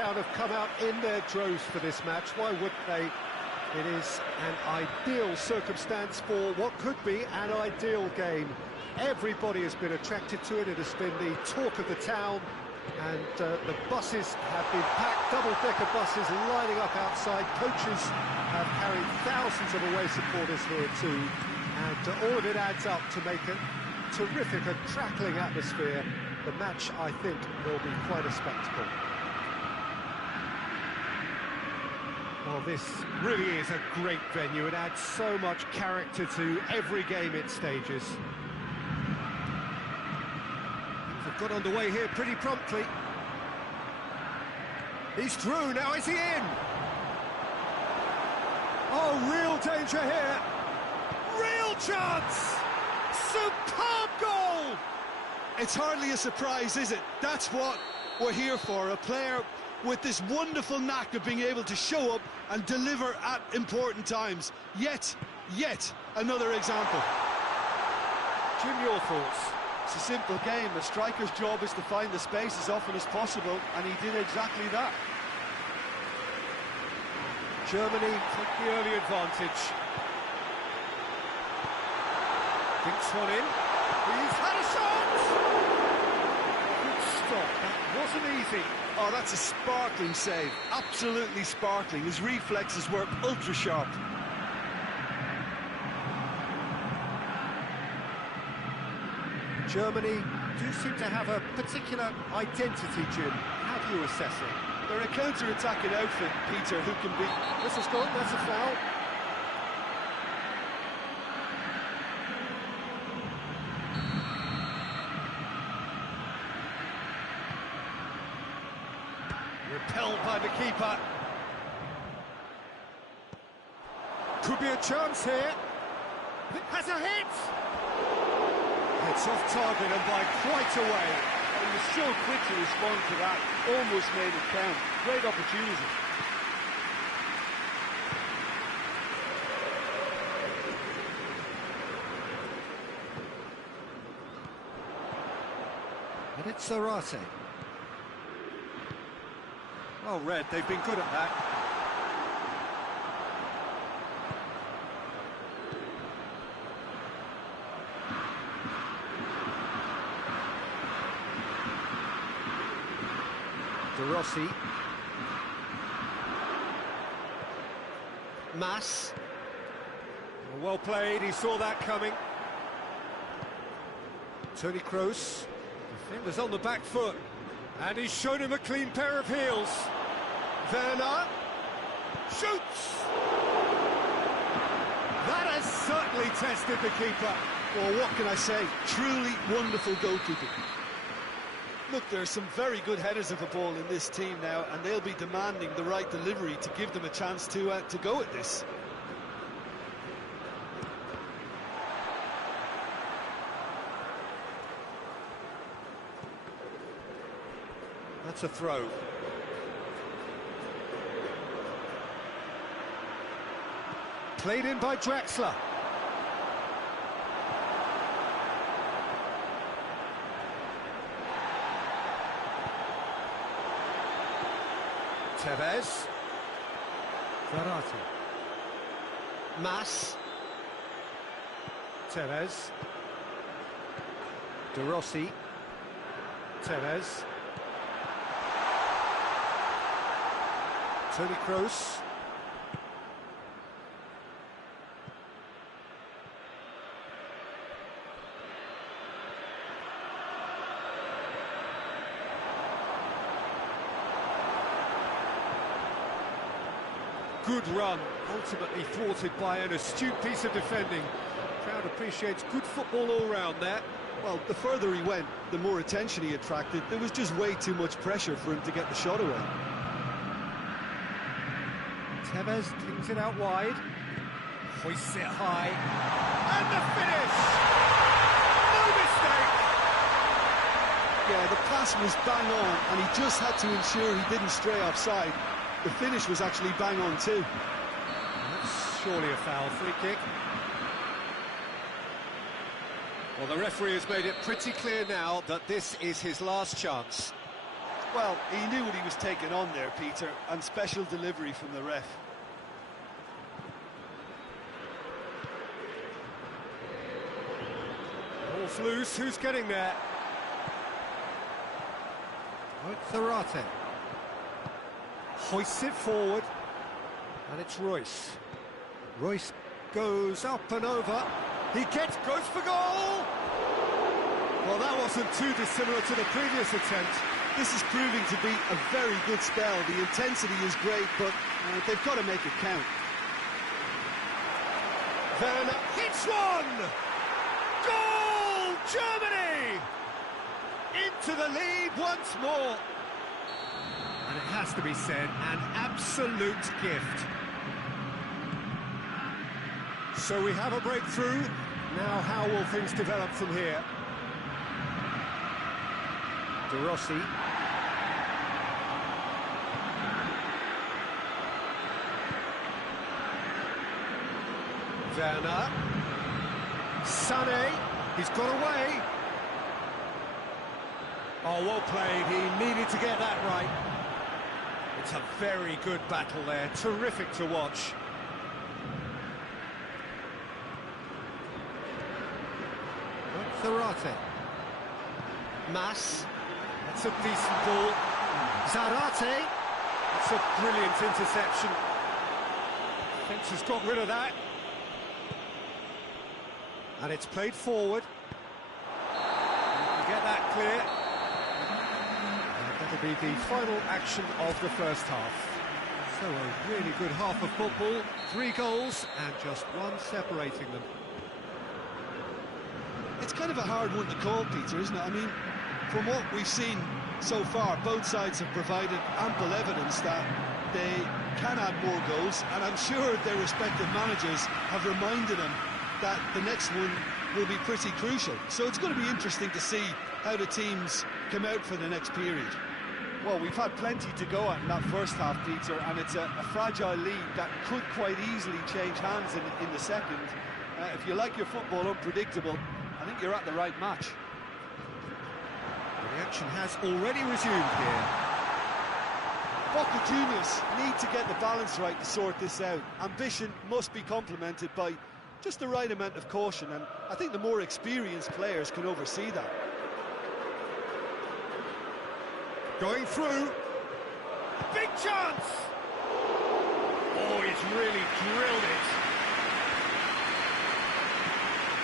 town have come out in their droves for this match. Why wouldn't they? It is an ideal circumstance for what could be an ideal game. Everybody has been attracted to it. It has been the talk of the town, and the buses have been packed, double-decker buses lining up outside. Coaches have carried thousands of away supporters here too, and all of it adds up to make a terrific and crackling atmosphere. The match, I think, will be quite a spectacle. Well, this really is a great venue. It adds so much character to every game it stages. They've got underway here pretty promptly. He's through, now is he in? Oh, real danger here. Real chance! Superb goal! It's hardly a surprise, is it? That's what we're here for, a player with this wonderful knack of being able to show up and deliver at important times. Yet another example. Jim, your thoughts? It's a simple game. A striker's job is to find the space as often as possible, and he did exactly that. Germany took the early advantage. Dinks one in. He's had a shot! Good stop. That wasn't easy. Oh, that's a sparkling save. Absolutely sparkling. His reflexes work ultra sharp. Germany do seem to have a particular identity, Jim. How do you assess it? They're a counter-attacking outfit, Peter, who can be... Whistle's gone, that's a foul. Repelled by the keeper. Could be a chance here. It has a hit! It's off target and by quite a way. He was so quick to respond to that, almost made it count. Great opportunity. And it's Zarate. Oh, Red, they've been good at that. De Rossi. Mass. Well played, he saw that coming. Toni Kroos. Defender's on the back foot. And he's shown him a clean pair of heels. Werner. Shoots! That has certainly tested the keeper. Well, what can I say? Truly wonderful goalkeeping. Look, there are some very good headers of a ball in this team now, and they'll be demanding the right delivery to give them a chance to go at this. That's a throw. Played in by Draxler. Tevez. Zarate. Mass. Tevez. De Rossi. Tevez. Toni Kroos. Good run, ultimately thwarted by an astute piece of defending. Crowd appreciates good football all round there. Well, the further he went, the more attention he attracted. There was just way too much pressure for him to get the shot away. Tevez flings it out wide. Hoists it high. And the finish! No mistake! Yeah, the pass was bang on, and he just had to ensure he didn't stray offside. The finish was actually bang on too. That's surely a foul. Free kick. Well, the referee has made it pretty clear now that this is his last chance. Well, he knew what he was taking on there, Peter, and special delivery from the ref. Ball's loose, who's getting there? Zarate. Hoists it forward, and it's Royce. Royce goes up and over. Goes for goal! Well, that wasn't too dissimilar to the previous attempt. This is proving to be a very good spell. The intensity is great, but they've got to make it count. Werner hits one! Goal! Germany! Into the lead once more. And it has to be said, an absolute gift. So we have a breakthrough. Now how will things develop from here? De Rossi. Werner. Sané. He's got away. Oh, well played. He needed to get that right. It's a very good battle there. Terrific to watch. Zarate. Mas. That's a decent ball. Zarate. That's a brilliant interception. Fence has got rid of that. And it's played forward. You get that clear. And that'll be the final action of the first half. So a really good half of football. 3 goals and just one separating them. It's kind of a hard one to call, Peter, isn't it? I mean, from what we've seen so far, both sides have provided ample evidence that they can add more goals, and I'm sure their respective managers have reminded them that the next one will be pretty crucial. So it's going to be interesting to see how the teams come out for the next period. Well, we've had plenty to go at in that first half, Peter, and it's a fragile lead that could quite easily change hands in the second. If you like your football unpredictable, I think you're at the right match. The action has already resumed here. Boca Juniors need to get the balance right to sort this out. Ambition must be complemented by just the right amount of caution, and I think the more experienced players can oversee that. Going through. Big chance! Oh, he's really drilled it.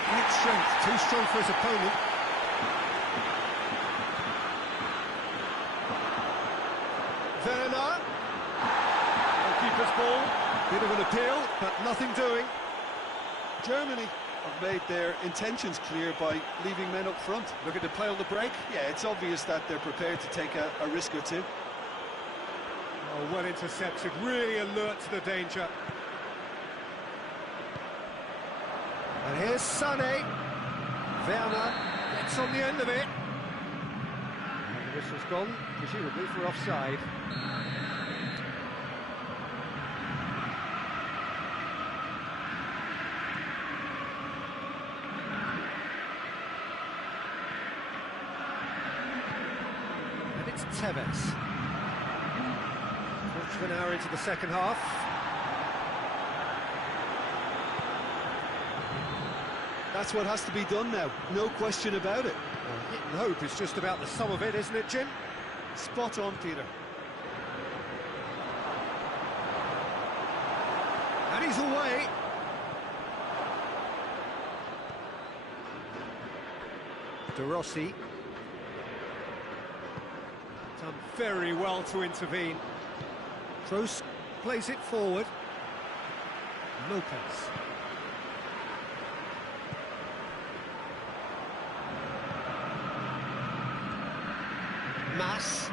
Great strength, too strong for his opponent. Werner. Goalkeeper's ball. Bit of an appeal, but nothing doing. Germany have made their intentions clear by leaving men up front. Looking to play on the break. Yeah, it's obvious that they're prepared to take a risk or two. Oh, well intercepted, really alert to the danger. And here's Sané. Werner gets on the end of it. And the whistle's gone, presumably for offside. And it's Tevez. Quarter of an hour into the second half. That's what has to be done now, no question about it. Well, hit and hope is just about the sum of it, isn't it, Jim? Spot on, Peter. And he's away. De Rossi. Done very well to intervene. Kroos plays it forward. Lopez. Mas.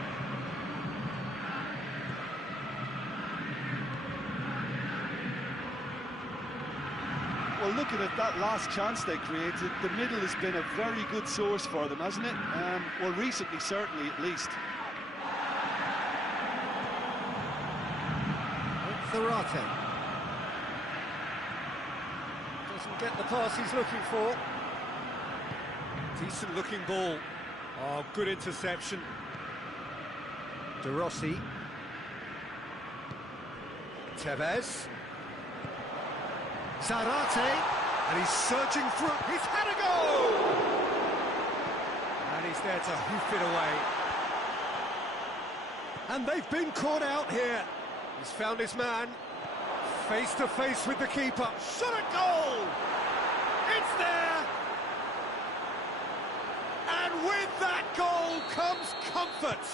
Well, looking at that last chance they created, the middle has been a very good source for them, hasn't it? Well, recently, certainly, at least. Zarate. Doesn't get the pass he's looking for. Decent looking ball. Oh, good interception. De Rossi. Tevez. Zarate. And he's surging through. He's had a go! And he's there to hoof it away. And they've been caught out here. He's found his man. Face to face with the keeper. Shot a goal! It's there! And with that goal comes comfort.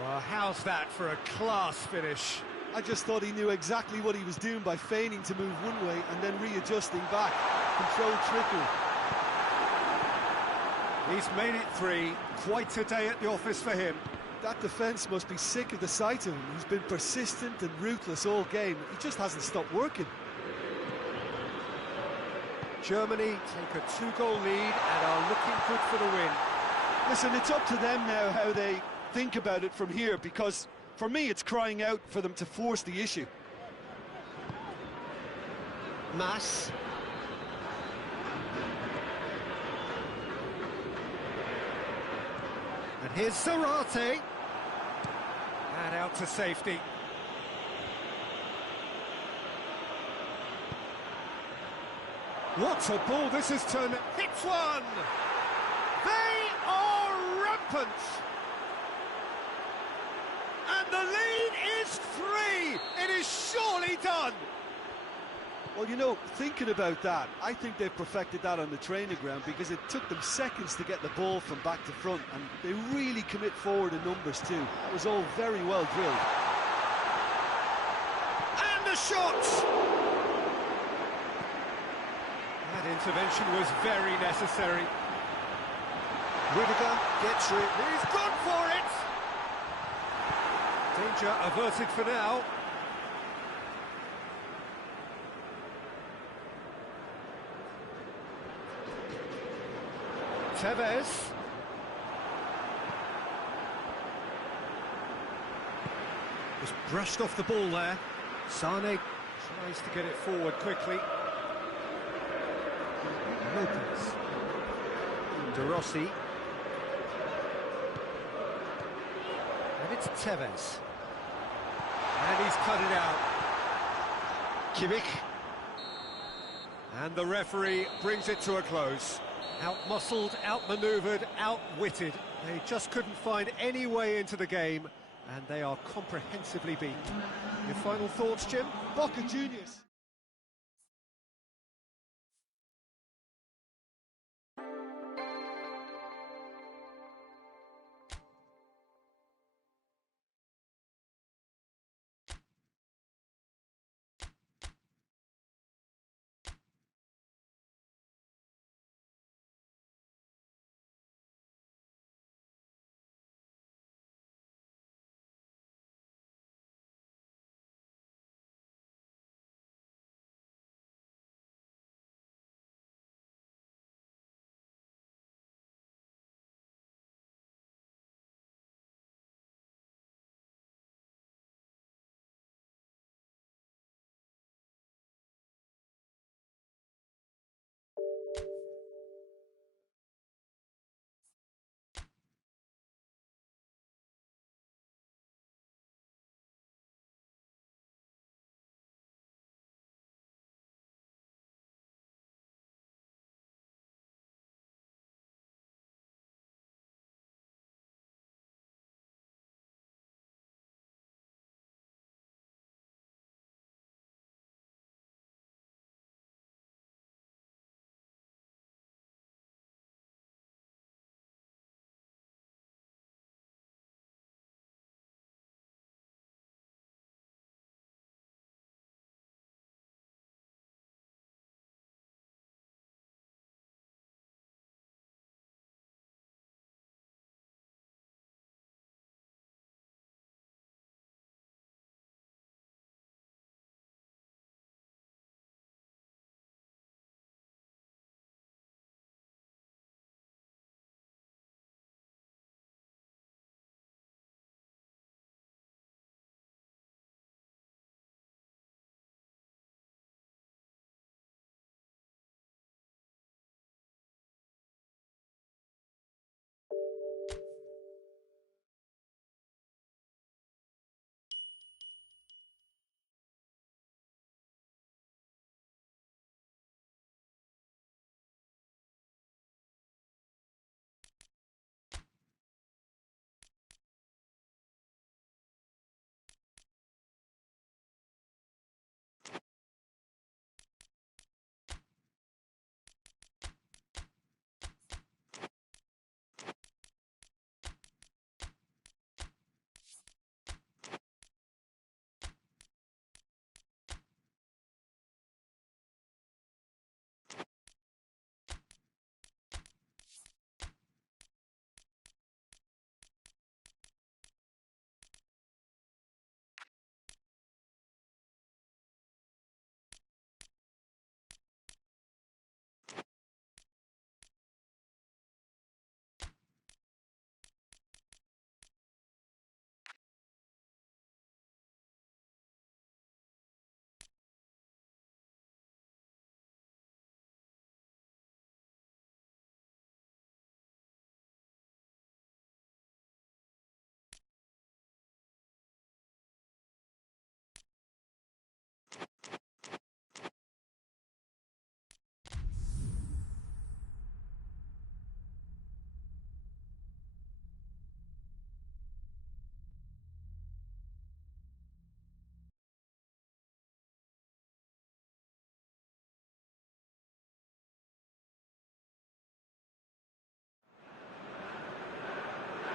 Well, how's that for a class finish? I just thought he knew exactly what he was doing by feigning to move one way and then readjusting back. Controlled trickery. He's made it 3. Quite a day at the office for him. That defence must be sick of the sight of him. He's been persistent and ruthless all game. He just hasn't stopped working. Germany take a 2-goal lead and are looking good for the win. Listen, it's up to them now how they think about it from here, because for me it's crying out for them to force the issue. Mas. And here's Zarate. And out to safety. What a ball this has turned. Hits one! They are rampant! And the lead is 3! It is surely done! Well, you know, thinking about that, I think they've perfected that on the training ground, because it took them seconds to get the ball from back to front, and they really commit forward in numbers too. That was all very well drilled. And the shot! That intervention was very necessary. Rudiger gets it. He's gone for it! Danger averted for now. Tevez. Just brushed off the ball there. Sane tries to get it forward quickly. Lopez. De Rossi. And it's Tevez. And he's cut it out. Kimmich. And the referee brings it to a close. Out-muscled, out-manoeuvred, outwitted. They just couldn't find any way into the game, and they are comprehensively beaten. Your final thoughts, Jim? Boca Juniors.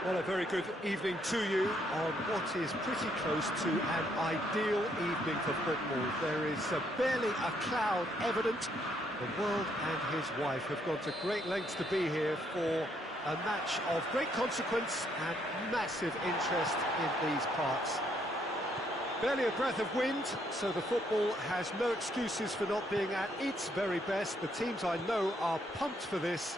Well, a very good evening to you on what is pretty close to an ideal evening for football. There is barely a cloud evident. The world and his wife have gone to great lengths to be here for a match of great consequence and massive interest in these parts. Barely a breath of wind, so the football has no excuses for not being at its very best. The teams I know are pumped for this.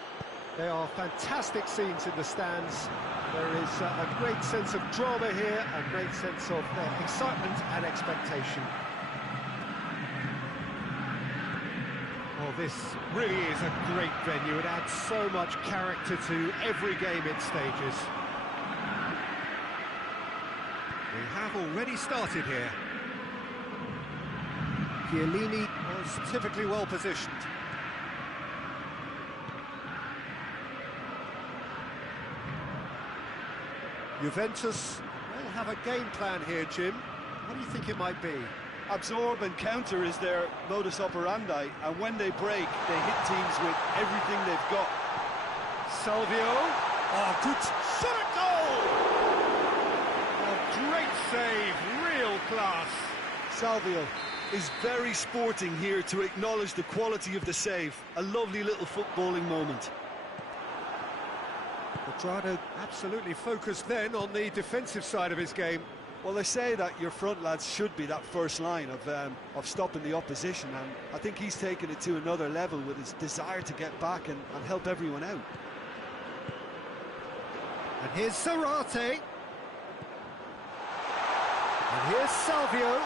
There are fantastic scenes in the stands. There is a great sense of drama here, a great sense of excitement and expectation. Well, this really is a great venue. It adds so much character to every game it stages. We have already started here. Chiellini was typically well positioned. Juventus will have a game plan here, Jim. What do you think it might be? Absorb and counter is their modus operandi, and when they break, they hit teams with everything they've got. Salvio. Oh, good shot at goal! Oh, great save, real class. Salvio is very sporting here to acknowledge the quality of the save. A lovely little footballing moment. Quadrado absolutely focused then on the defensive side of his game. Well, they say that your front lads should be that first line of stopping the opposition, and I think he's taken it to another level with his desire to get back and help everyone out. And here's Zarate. And here's Salvio.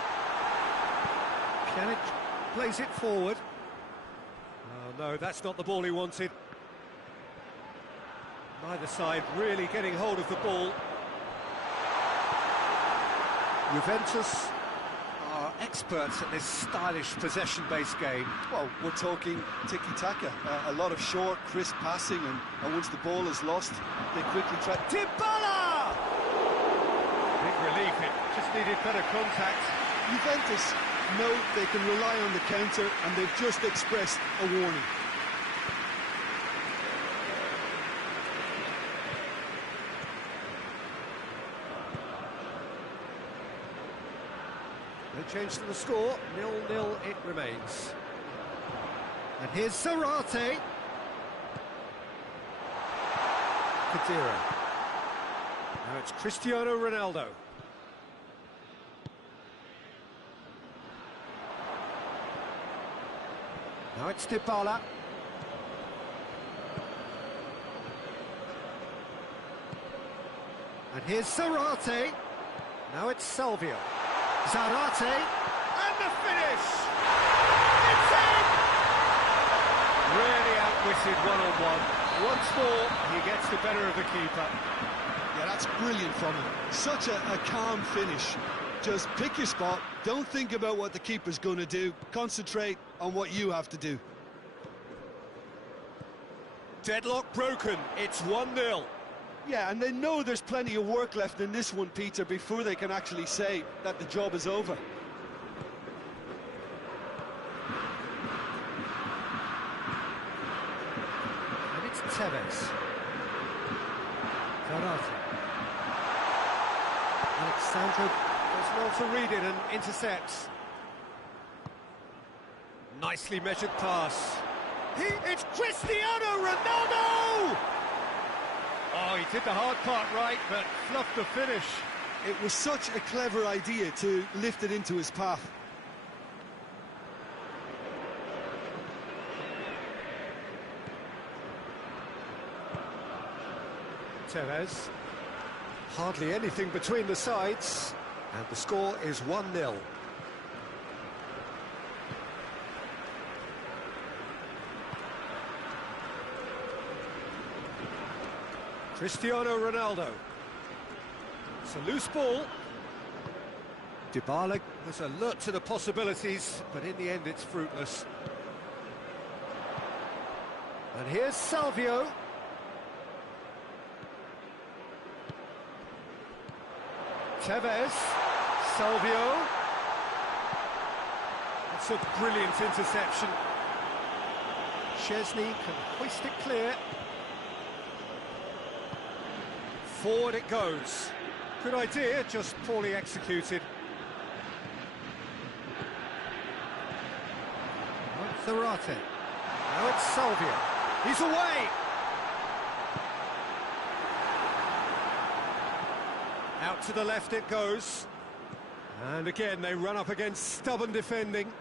Pjanic plays it forward. Oh no, that's not the ball he wanted. Neither side really getting hold of the ball. Juventus are experts at this stylish possession-based game. Well, we're talking tiki-taka, a lot of short, crisp passing, and once the ball is lost, they quickly try... Dybala! Big relief, it just needed better contact. Juventus know they can rely on the counter, and they've just expressed a warning. No change to the score, 0-0 it remains. And here's Zarate. Kadira. Now it's Cristiano Ronaldo. Now it's Dybala. And here's Zarate. Now it's Salvio. Zarate, and the finish! It's in! Really outwitted one-on-one. Once more, he gets the better of the keeper. Yeah, that's brilliant from him. Such a calm finish. Just pick your spot, don't think about what the keeper's going to do, concentrate on what you have to do. Deadlock broken, it's 1-0. Yeah, and they know there's plenty of work left in this one, Peter, before they can actually say that the job is over. And it's Tevez. Zarate. Alexandro does well to read it and intercepts. Nicely measured pass. It's Cristiano Ronaldo! Oh, he did the hard part right, but fluffed the finish. It was such a clever idea to lift it into his path. Tevez. Hardly anything between the sides, and the score is 1-0. Cristiano Ronaldo. It's a loose ball. Dybala was alert to the possibilities, but in the end it's fruitless. And here's Salvio. Tevez. Salvio. It's a brilliant interception. Szczesny can hoist it clear. Forward it goes. Good idea, just poorly executed. Zarate. Now it's Salvia. He's away! Out to the left it goes. And again, they run up against stubborn defending.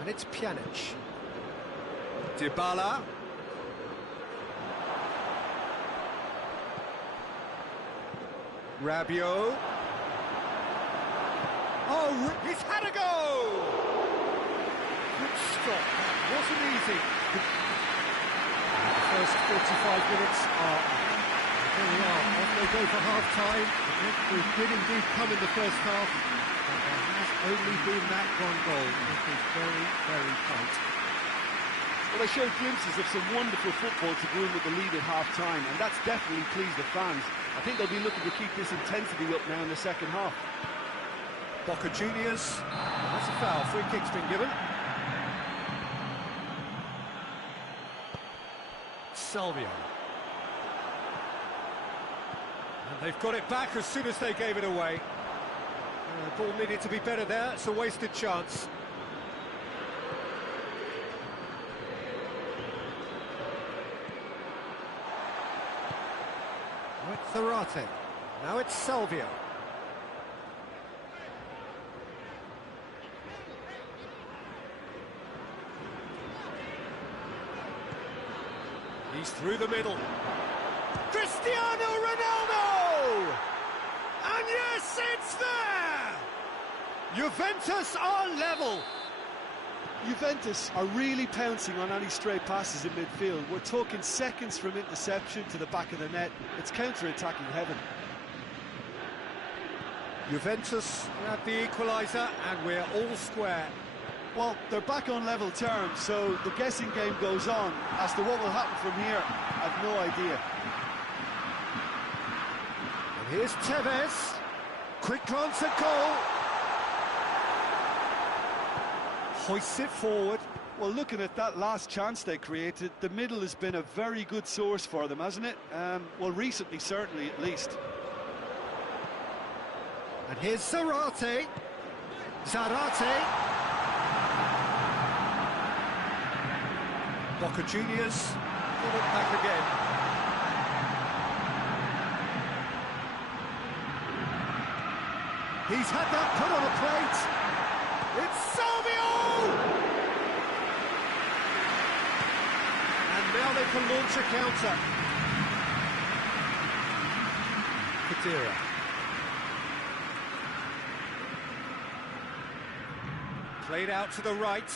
And it's Pjanic. Dybala. Rabiot. Oh, he's had a go! Good stop. Wasn't easy. The first 45 minutes are... Here we are. Off they go for half-time. We did indeed come in the first half, but there has only been that one goal. It is very, very tight. Well, they showed glimpses of some wonderful football to go in with the lead at half-time, and that's definitely pleased the fans. I think they'll be looking to keep this intensity up now in the second half. Boca Juniors. Well, that's a foul. Free kick's been given. Salvio. And they've got it back as soon as they gave it away. The ball needed to be better there. It's a wasted chance. With Zarate. Now it's Salvio. He's through the middle. Cristiano Ronaldo! And yes, it's there! Juventus are level. Juventus are really pouncing on any stray passes in midfield. We're talking seconds from interception to the back of the net. It's counter-attacking heaven. Juventus have the equaliser, and we're all square. Well, they're back on level terms, so the guessing game goes on. As to what will happen from here, I've no idea. And here's Tevez. Quick glance at goal. Hoists it forward. Well, looking at that last chance they created, the middle has been a very good source for them, hasn't it? Well, recently, certainly, at least. And here's Zarate. Boca Juniors got it back again. He's had that put on a plate. It's Salvio! And now they can launch a counter. Kadira. Played out to the right.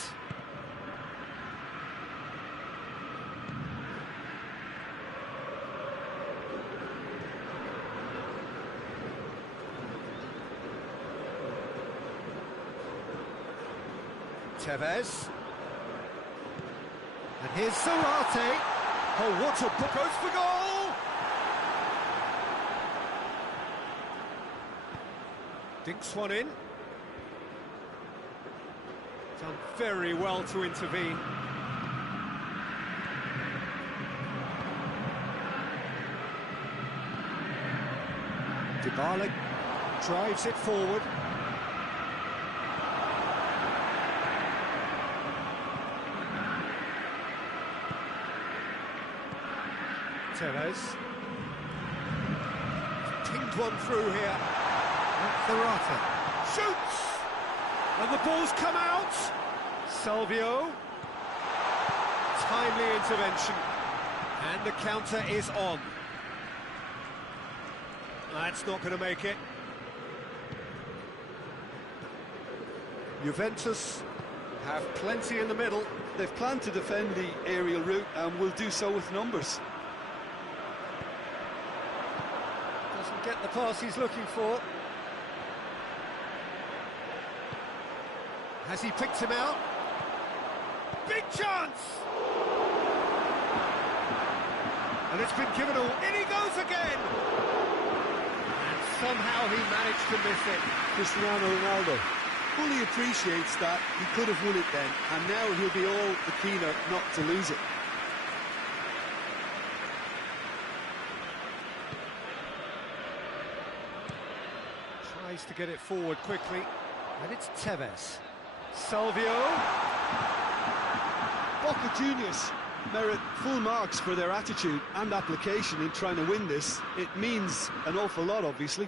Tevez. And here's Zarate. Oh, what a book. Goes for goal! Dinks one in. Done very well to intervene. Dybala drives it forward. Tevez. Pinged one through here. Zarate shoots! And the ball's come out. Salvio. Timely intervention. And the counter is on. That's not going to make it. Juventus have plenty in the middle. They've planned to defend the aerial route and will do so with numbers. Doesn't get the pass he's looking for. Has he picked him out? Big chance! And it's been given away. In he goes again! And somehow he managed to miss it. Cristiano Ronaldo fully appreciates that he could have won it then, and now he'll be all the keener not to lose it. Tries to get it forward quickly, and it's Tevez. Salvio. Boca Juniors merit full marks for their attitude and application in trying to win this. It means an awful lot, obviously.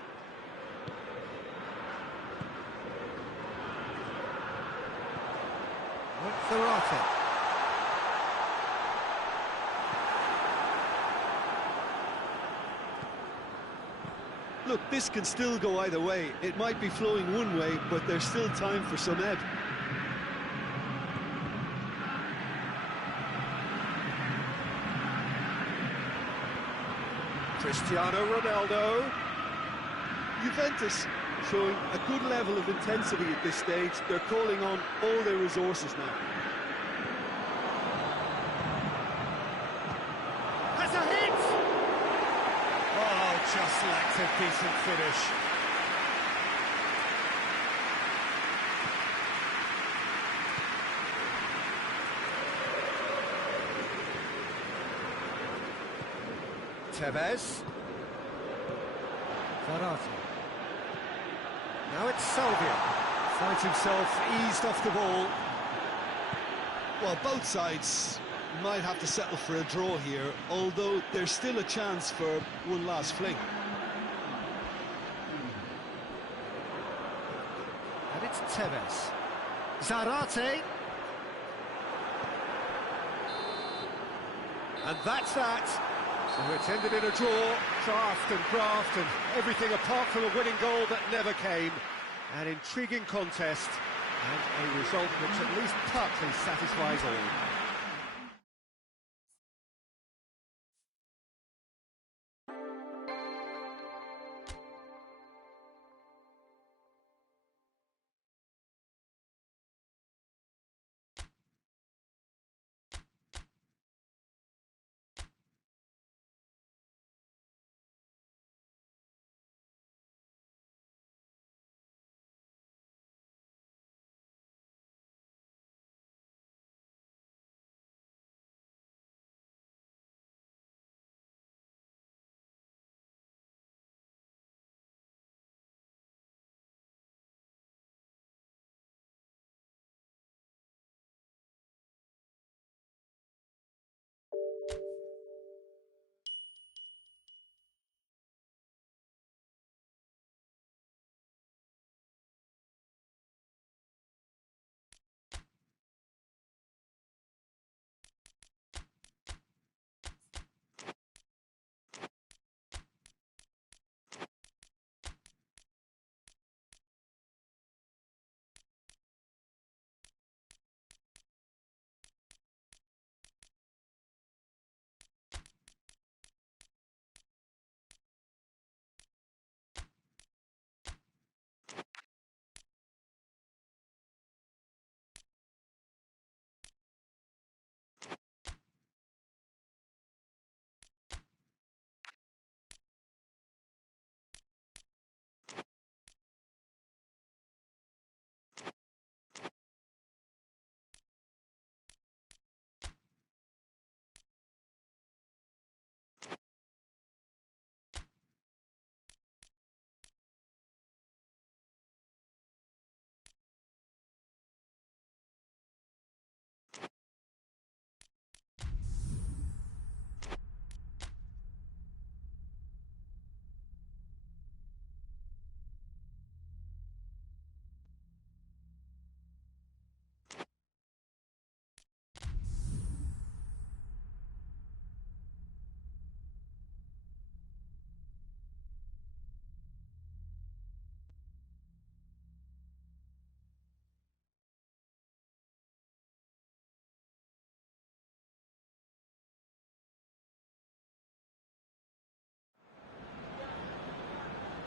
Zarate. Look, this can still go either way. It might be flowing one way, but there's still time for some ebb. Cristiano Ronaldo. Juventus showing a good level of intensity at this stage. They're calling on all their resources now. Has a hit! Oh, just lacked a decent finish. Tevez. Zarate. Now it's Salvio. Finds himself eased off the ball. Well, both sides might have to settle for a draw here, although there's still a chance for one last fling. And it's Tevez. Zarate. And that's that. So it's ended in a draw, draft and graft and everything apart from a winning goal that never came. An intriguing contest and a result which at least partly satisfies all.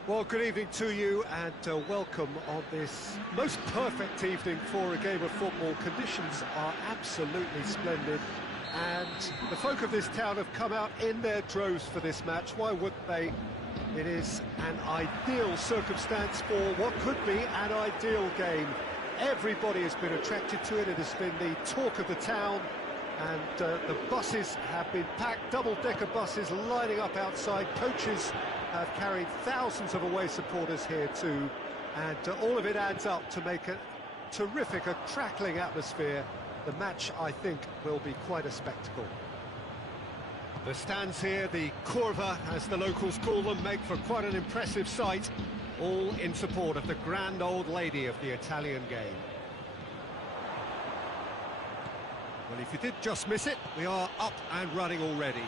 Well, good evening to you and welcome on this most perfect evening for a game of football. Conditions are absolutely splendid and the folk of this town have come out in their droves for this match. Why wouldn't they? It is an ideal circumstance for what could be an ideal game. Everybody has been attracted to it. It has been the talk of the town, and the buses have been packed, double-decker buses lining up outside. Coaches have carried thousands of away supporters here too, and all of it adds up to make a terrific, a crackling atmosphere. The match, I think, will be quite a spectacle. The stands here, the curva, as the locals call them, make for quite an impressive sight, all in support of the grand old lady of the Italian game. Well, if you did just miss it, we are up and running already.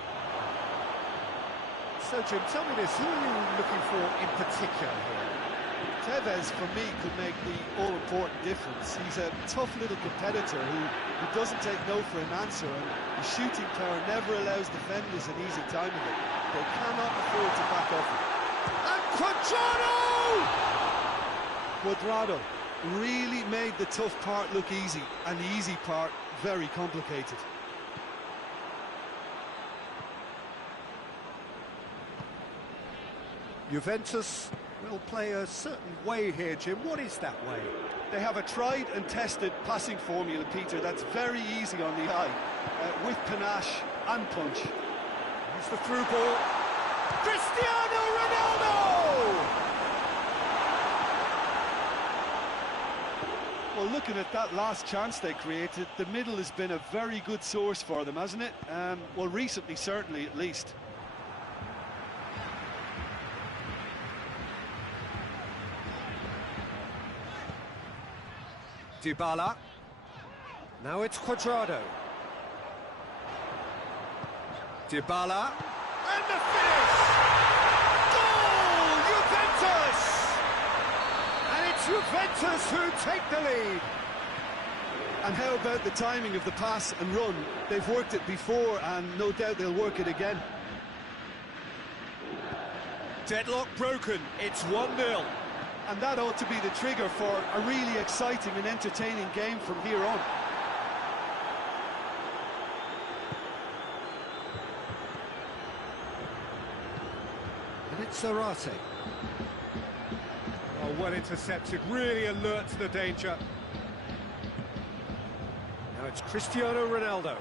So, Jim, tell me this, who are you looking for in particular here? Tevez, for me, could make the all-important difference. He's a tough little competitor who doesn't take no for an answer, and his shooting power never allows defenders an easy time of it. They cannot afford to back off him. And Cuadrado really made the tough part look easy, and the easy part very complicated. Juventus will play a certain way here, Jim. What is that way? They have a tried and tested passing formula, Peter, that's very easy on the eye, with panache and punch. Here's the through ball. Cristiano Ronaldo! Well, looking at that last chance they created, the middle has been a very good source for them, hasn't it? Well, recently, certainly, at least. Dybala. Now it's Cuadrado. Dybala. And the finish! Goal! Juventus! And it's Juventus who take the lead. And how about the timing of the pass and run? They've worked it before, and no doubt they'll work it again. Deadlock broken. It's 1-0. And that ought to be the trigger for a really exciting and entertaining game from here on. And it's Zarate. Oh, well intercepted, really alert to the danger. Now it's Cristiano Ronaldo.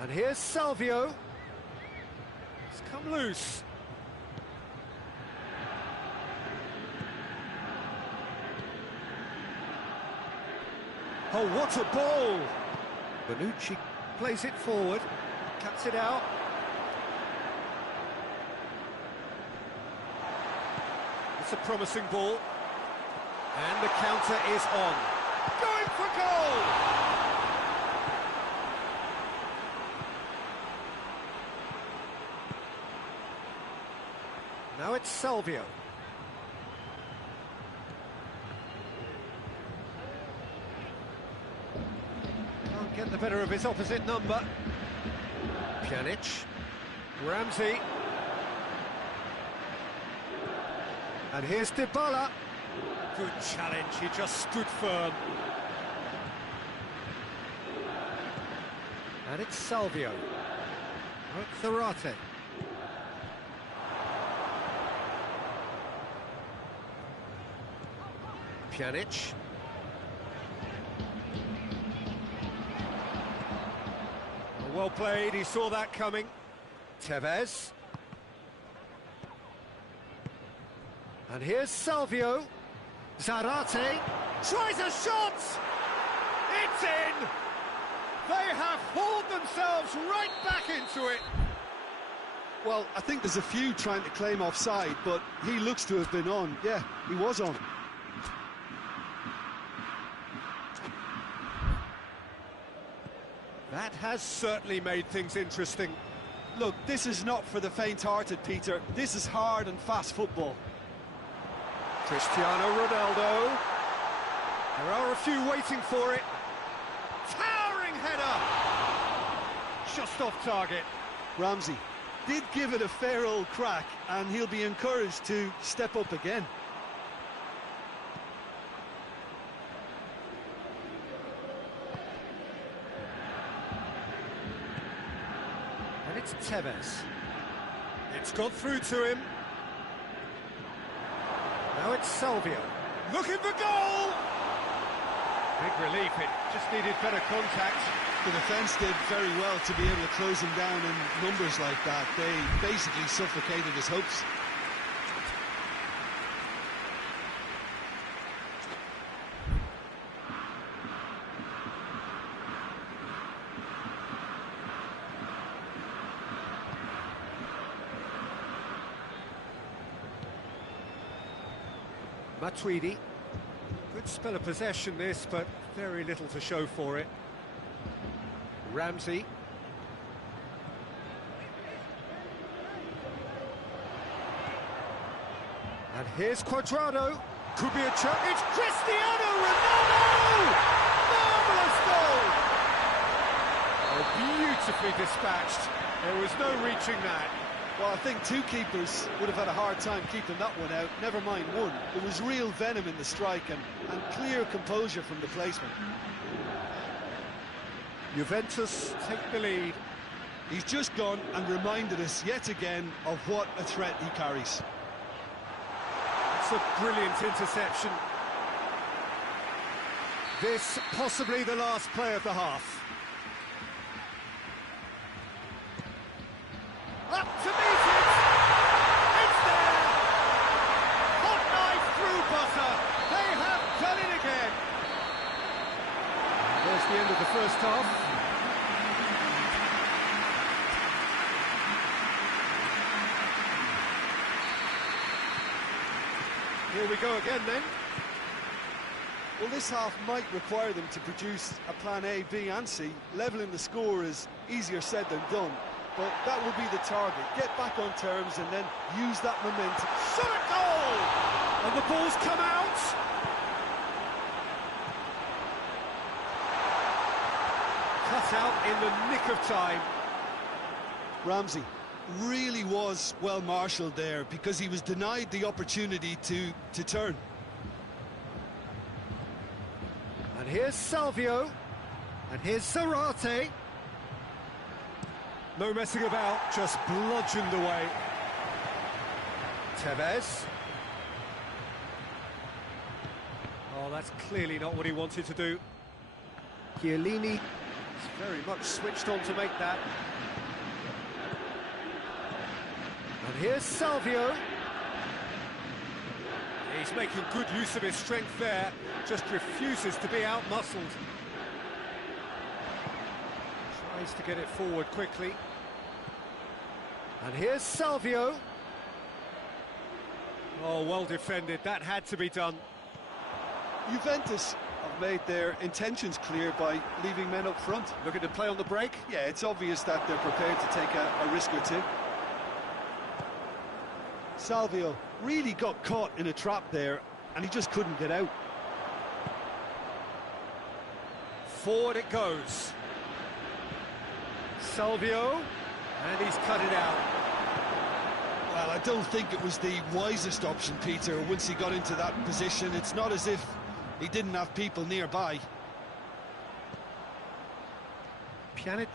And here's Salvio. It's come loose. Oh, what a ball! Bonucci plays it forward, cuts it out. It's a promising ball. And the counter is on. Going for goal! Now it's Salvio. Get the better of his opposite number. Pjanic. Ramsey. And here's Dybala. Good challenge, he just stood firm. And it's Salvio. Oh, it's Zarate. Pjanic. Well played, he saw that coming. Tevez. And here's Salvio. Zarate tries a shot! It's in! They have hauled themselves right back into it. Well, I think there's a few trying to claim offside, but he looks to have been on. Yeah, he was on. That has certainly made things interesting. Look, this is not for the faint-hearted, Peter. This is hard and fast football. Cristiano Ronaldo. There are a few waiting for it. Towering header! Just off target. Ramsey did give it a fair old crack, and he'll be encouraged to step up again. And it's Tevez. It's got through to him. Now it's Salvio. Looking for goal! Big relief, it just needed better contact. The defence did very well to be able to close him down in numbers like that. They basically suffocated his hopes. Matuidi. Good spell of possession this, but very little to show for it. Ramsey. And here's Cuadrado. Could be a chance. It's Cristiano Ronaldo! Marvellous goal! Oh, beautifully dispatched. There was no reaching that. Well, I think two keepers would have had a hard time keeping that one out, never mind one. There was real venom in the strike and clear composure from the placement. Juventus take the lead. He's just gone and reminded us yet again of what a threat he carries. It's a brilliant interception. This possibly the last play of the half. Up to meet it! It's there! Hot knife through butter! They have done it again! There's the end of the first half. Here we go again then. Well, this half might require them to produce a plan A, B and C. Levelling the score is easier said than done, but that will be the target. Get back on terms and then use that momentum. Shot at goal! And the ball's come out! Cut out in the nick of time. Ramsey really was well marshalled there because he was denied the opportunity to turn. And here's Salvio. And here's Zarate. No messing about, just bludgeoned away. Tevez. Oh, that's clearly not what he wanted to do. Chiellini is very much switched on to make that. And here's Salvio. He's making good use of his strength there, just refuses to be out-muscled. Tries to get it forward quickly. And here's Salvio. Oh, well defended, that had to be done. Juventus have made their intentions clear by leaving men up front. Looking to play on the break. Yeah, it's obvious that they're prepared to take a risk or two. Salvio really got caught in a trap there, and he just couldn't get out. Forward it goes. Salvio, and he's cut it out. Well, I don't think it was the wisest option, Peter, once he got into that position. It's not as if he didn't have people nearby. Pjanic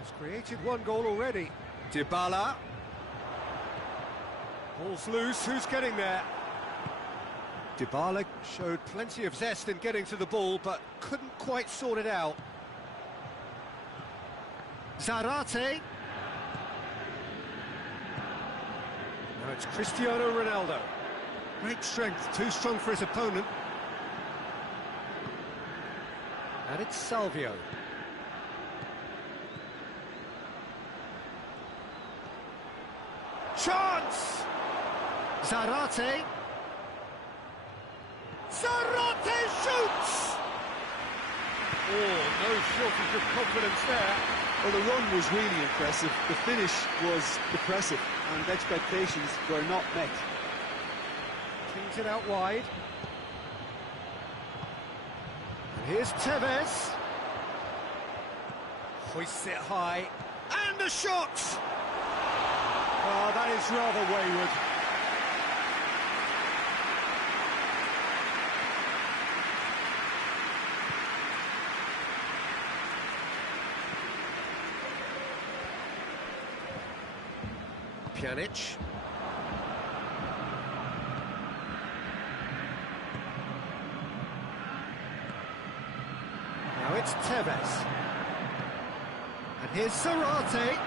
has created one goal already. Dybala. Ball's loose, who's getting there? Dybala showed plenty of zest in getting to the ball, but couldn't quite sort it out. Zarate. Now it's Cristiano Ronaldo. Great strength, too strong for his opponent. And it's Salvio. Chance! Zarate. Zarate shoots! Oh, no shortage of confidence there. Well, the run was really impressive. The finish was depressive, and expectations were not met. Cleans it out wide. And here's Tevez. Hoists it high. And the shot! Oh, that is rather wayward. Pjanic. Now it's Tevez. And here's Zarate.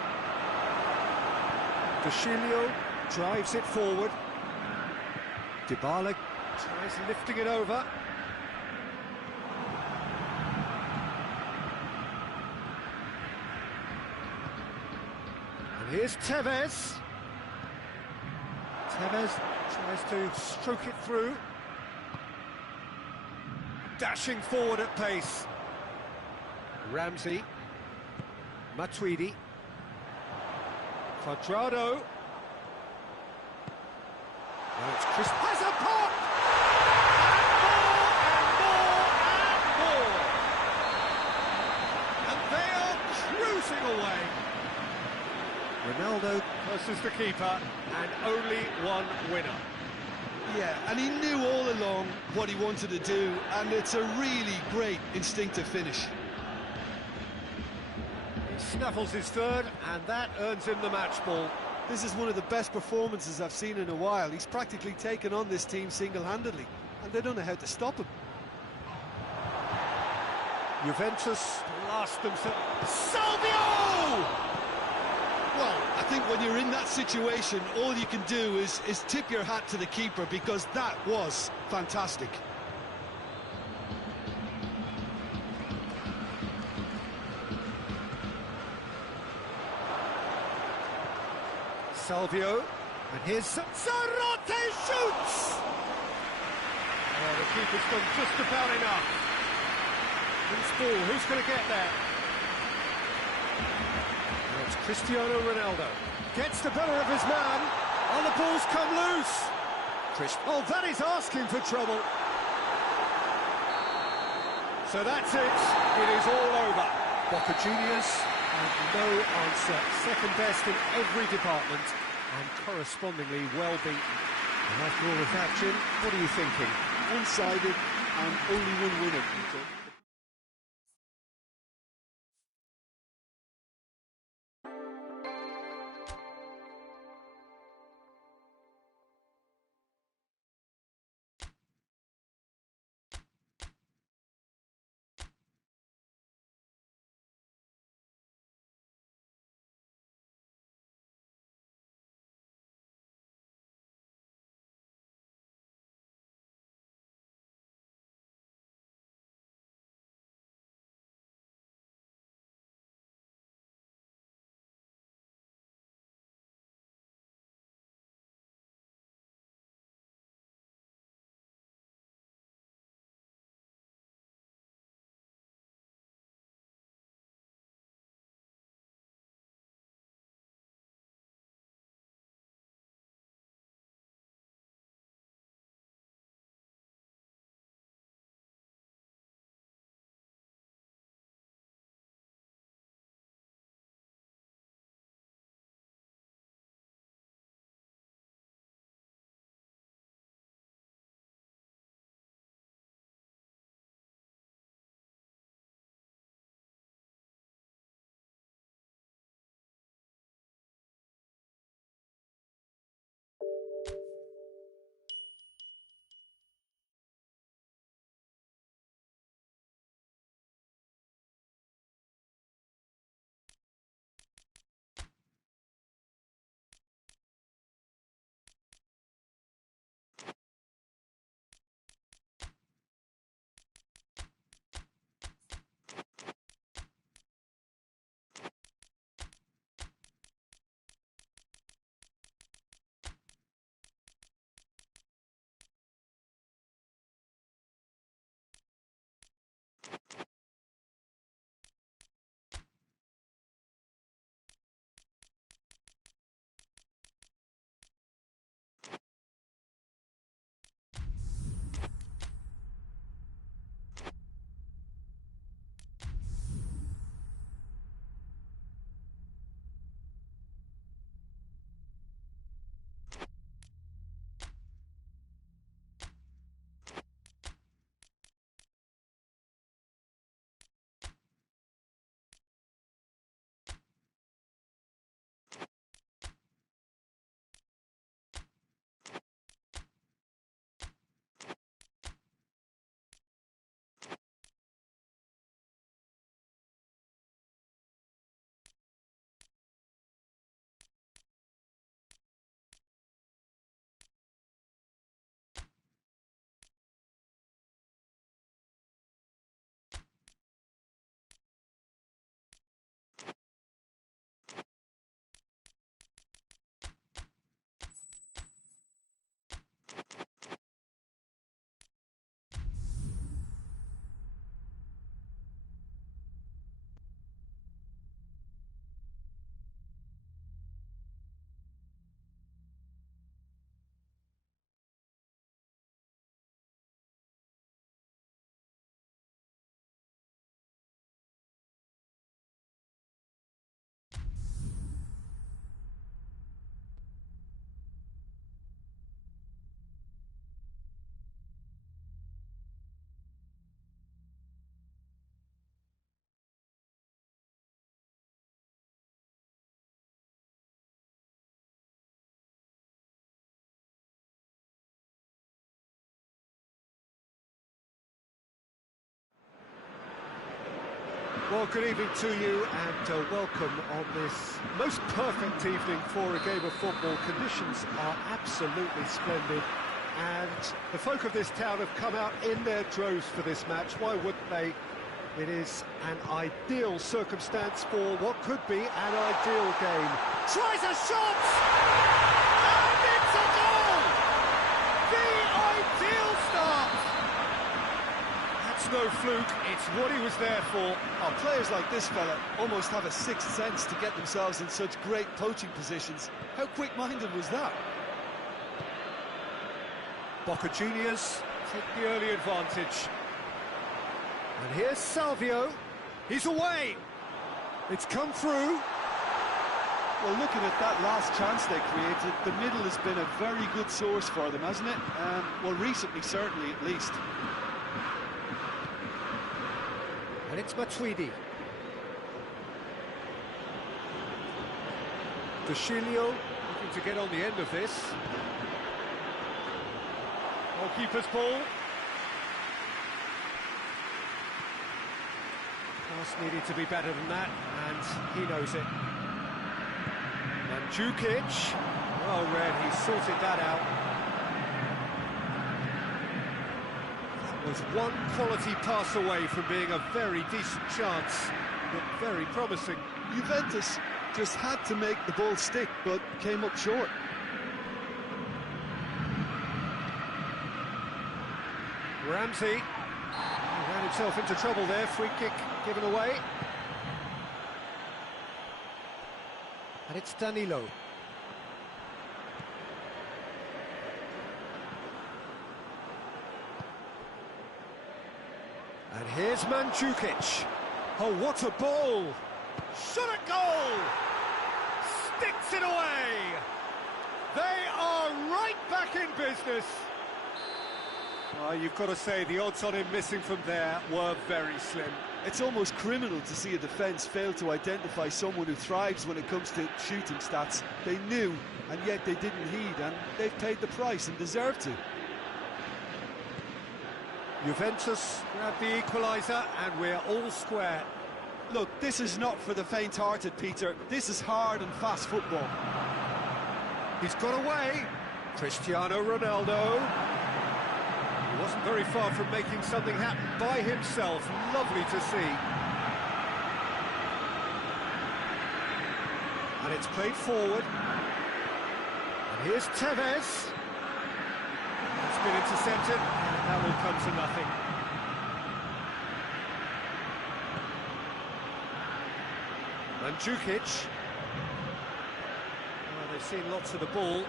Dashilio drives it forward. Dybala tries lifting it over. And here's Tevez. Tevez tries to stroke it through. Dashing forward at pace. Ramsey. Matuidi. Quadrado. Now it's Chris. Has a pot! And more and more and more! And they are cruising away. Ronaldo versus the keeper, and only one winner. Yeah, and he knew all along what he wanted to do, and it's a really great instinctive finish. He snaffles his third, and that earns him the match ball. This is one of the best performances I've seen in a while. He's practically taken on this team single-handedly, and they don't know how to stop him. Juventus blast themselves. Salvio! Well, I think when you're in that situation, all you can do is tip your hat to the keeper, because that was fantastic. Salvio, and here's Zarate shoots! Oh, the keeper's done just about enough. Who's ball? Who's going to get there? Now it's Cristiano Ronaldo. Gets the better of his man. And the ball's come loose. Oh, that is asking for trouble. So that's it. It is all over. Boca Juniors have no answer. Second best in every department and correspondingly well beaten. And after all of that, Jim, what are you thinking? One-sided and only one winner. Well, good evening to you and welcome on this most perfect evening for a game of football. Conditions are absolutely splendid and the folk of this town have come out in their droves for this match. Why wouldn't they? It is an ideal circumstance for what could be an ideal game. Tries a shot! And it's a goal! The ideal start! That's no fluke, it's what he was there for. Oh, players like this fella almost have a sixth sense to get themselves in such great poaching positions. How quick-minded was that? Boca Juniors take the early advantage. And here's Salvio. He's away. It's come through. Well, looking at that last chance they created, the middle has been a very good source for them, hasn't it? Well, recently, certainly, at least. And it's Matuidi. Dushilio looking to get on the end of this. Goalkeeper's ball. Pass needed to be better than that, and he knows it. Mandzukic. Well read, he sorted that out. That was one quality pass away from being a very decent chance. Looked very promising. Juventus just had to make the ball stick, but came up short. Ramsey, he ran himself into trouble there, free kick given away. And it's Danilo. And here's Mandzukic. Oh, what a ball! Shot at goal! Sticks it away! They are right back in business! You've got to say, the odds on him missing from there were very slim. It's almost criminal to see a defence fail to identify someone who thrives when it comes to shooting stats. They knew, and yet they didn't heed, and they've paid the price and deserve to. Juventus grab the equaliser, and we're all square. Look, this is not for the faint-hearted, Peter. This is hard and fast football. He's got away. Cristiano Ronaldo. He wasn't very far from making something happen by himself. Lovely to see. And it's played forward. And here's Tevez. It's been intercepted, and that will come to nothing. Mandzukic. Well, they've seen lots of the ball.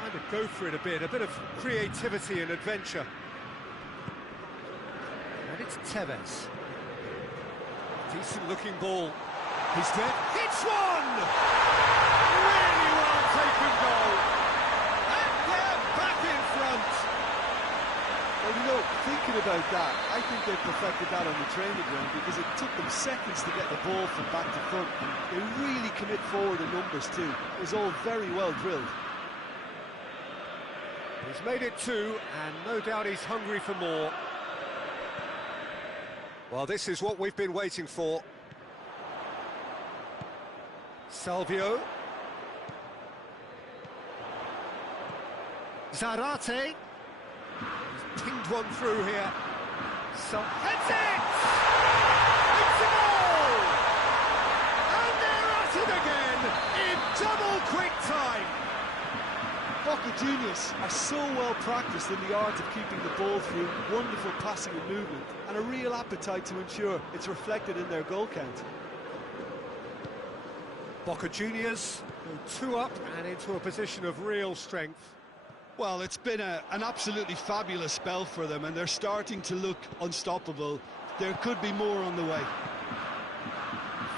Time to go for it a bit of creativity and adventure. And it's Tevez. Decent looking ball. He's dead. Hits one! Really well taken goal. And they're back in front. Well, you know, thinking about that, I think they perfected that on the training ground because it took them seconds to get the ball from back to front. They really commit forward in numbers too. It was all very well drilled. He's made it two, and no doubt he's hungry for more. Well, this is what we've been waiting for. Salvio. Zarate. He's pinged one through here. Heads it! It's a goal! And they're at it again in double quick time. Boca Juniors are so well practiced in the art of keeping the ball through wonderful passing and movement, and a real appetite to ensure it's reflected in their goal count. Boca Juniors go two up and into a position of real strength. Well, it's been an absolutely fabulous spell for them, and they're starting to look unstoppable. There could be more on the way.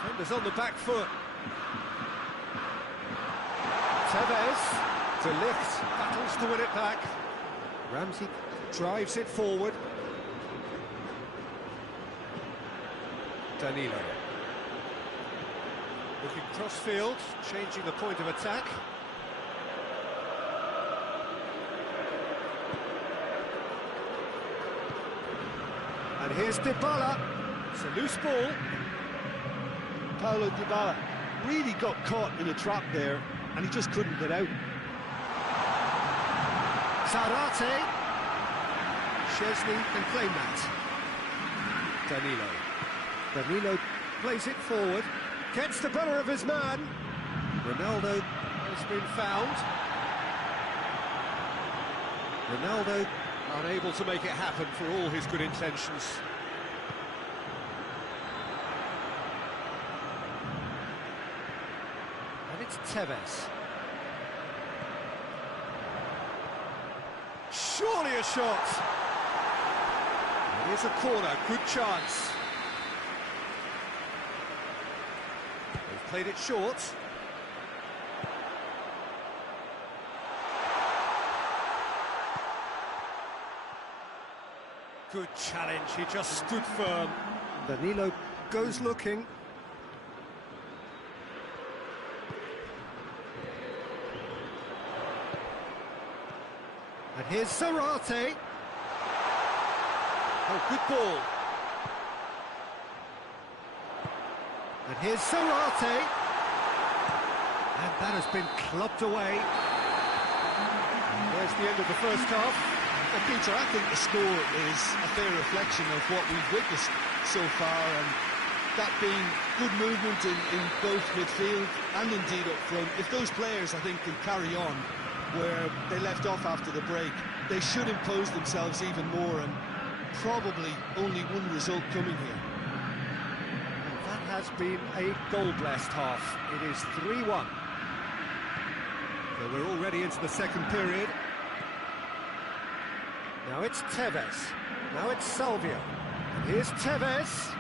Defenders on the back foot. Tevez. De Ligt battles to win it back. Ramsey drives it forward. Danilo. Looking cross-field, changing the point of attack. And here's Dybala. It's a loose ball. Paulo Dybala really got caught in a trap there, and he just couldn't get out. Zarate. Szczesny can claim that. Danilo plays it forward. Gets the better of his man. Ronaldo has been found. Ronaldo unable to make it happen for all his good intentions. And it's Tevez. Surely a shot. Here's a corner, good chance. They've played it short. Good challenge, he just stood firm. Danilo goes looking. And here's Zarate. Oh, good ball. And here's Zarate. And that has been clubbed away. And there's the end of the first half. Well, Peter, I think the score is a fair reflection of what we've witnessed so far, and that being good movement in both midfield and indeed up front. If those players, I think, can carry on where they left off after the break, they should impose themselves even more, and probably only one result coming here. And that has been a goal-blessed half. It is 3-1. So we're already into the second period. Now it's Tevez. Now it's Salvio. And here's Tevez.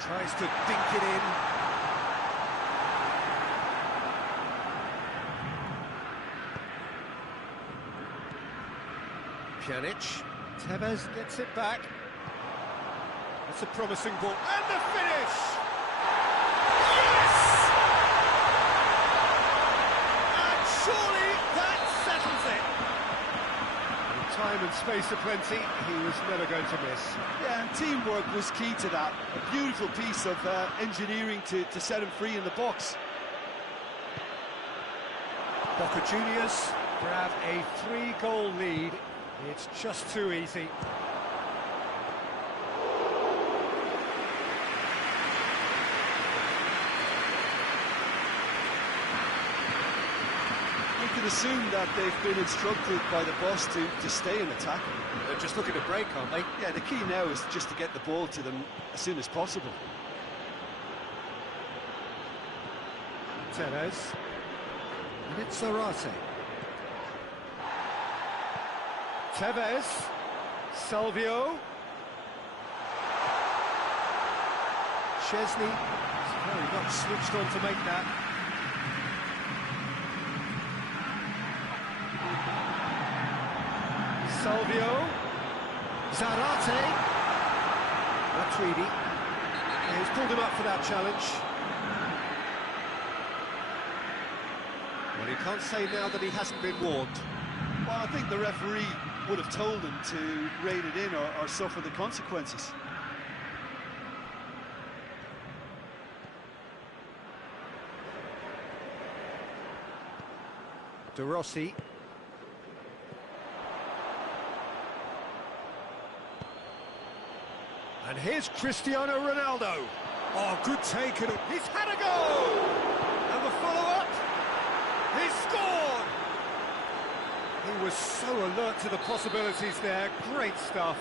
Tries to dink it in. Pjanic. Tevez gets it back. That's a promising ball. And the finish! Yes! And surely that settles it. In time and space aplenty, he was never going to miss. Yeah, and teamwork was key to that. A beautiful piece of engineering to set him free in the box. Boca Juniors grab a 3-goal lead. It's just too easy. You could assume that they've been instructed by the boss to stay in attack. They're just looking to break, aren't they? Yeah, the key now is just to get the ball to them as soon as possible. Tevez. And it's Zarate. Tevez. Salvio. Szczesny. Very much switched on to make that. Salvio. Zarate. Matuidi. He's pulled him up for that challenge. Well, you can't say now that he hasn't been warned. Well, I think the referee would have told him to rein it in or suffer the consequences. De Rossi. And here's Cristiano Ronaldo. Oh, good take, and he's had a go! And the follow-up, he scored! He was so alert to the possibilities there, great stuff.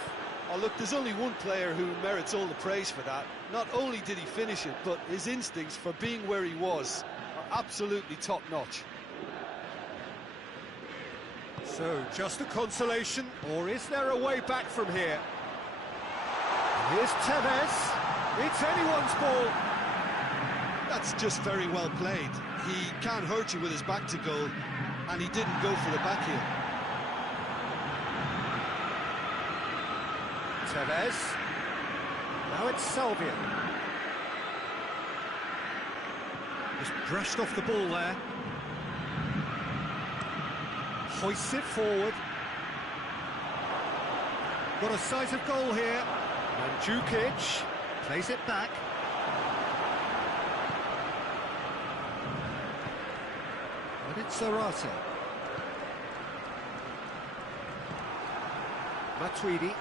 Oh, look, there's only one player who merits all the praise for that. Not only did he finish it, but his instincts for being where he was are absolutely top-notch. So, just a consolation, or is there a way back from here? And here's Tevez. It's anyone's ball. That's just very well played. He can't hurt you with his back to goal, and he didn't go for the back heel. Tevez. Now it's Salvio. Just brushed off the ball there. Hoists it forward. Got a sight of goal here. And Mandzukic plays it back. Zarate. Matuidi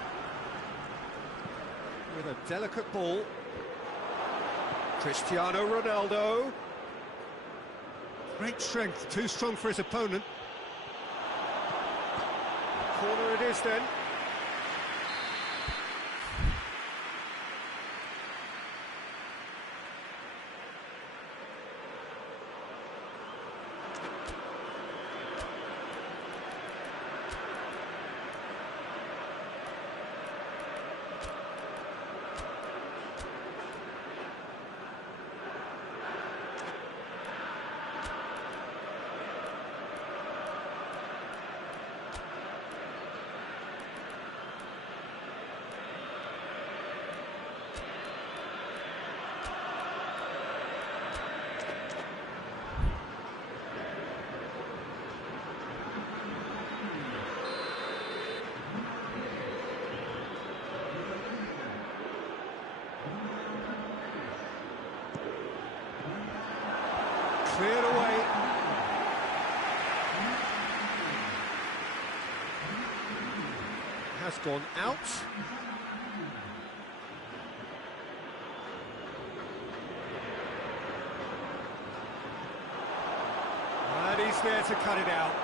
with a delicate ball. Cristiano Ronaldo. Great strength, too strong for his opponent. Corner it is then. Cleared away. Has gone out. And he's there to cut it out.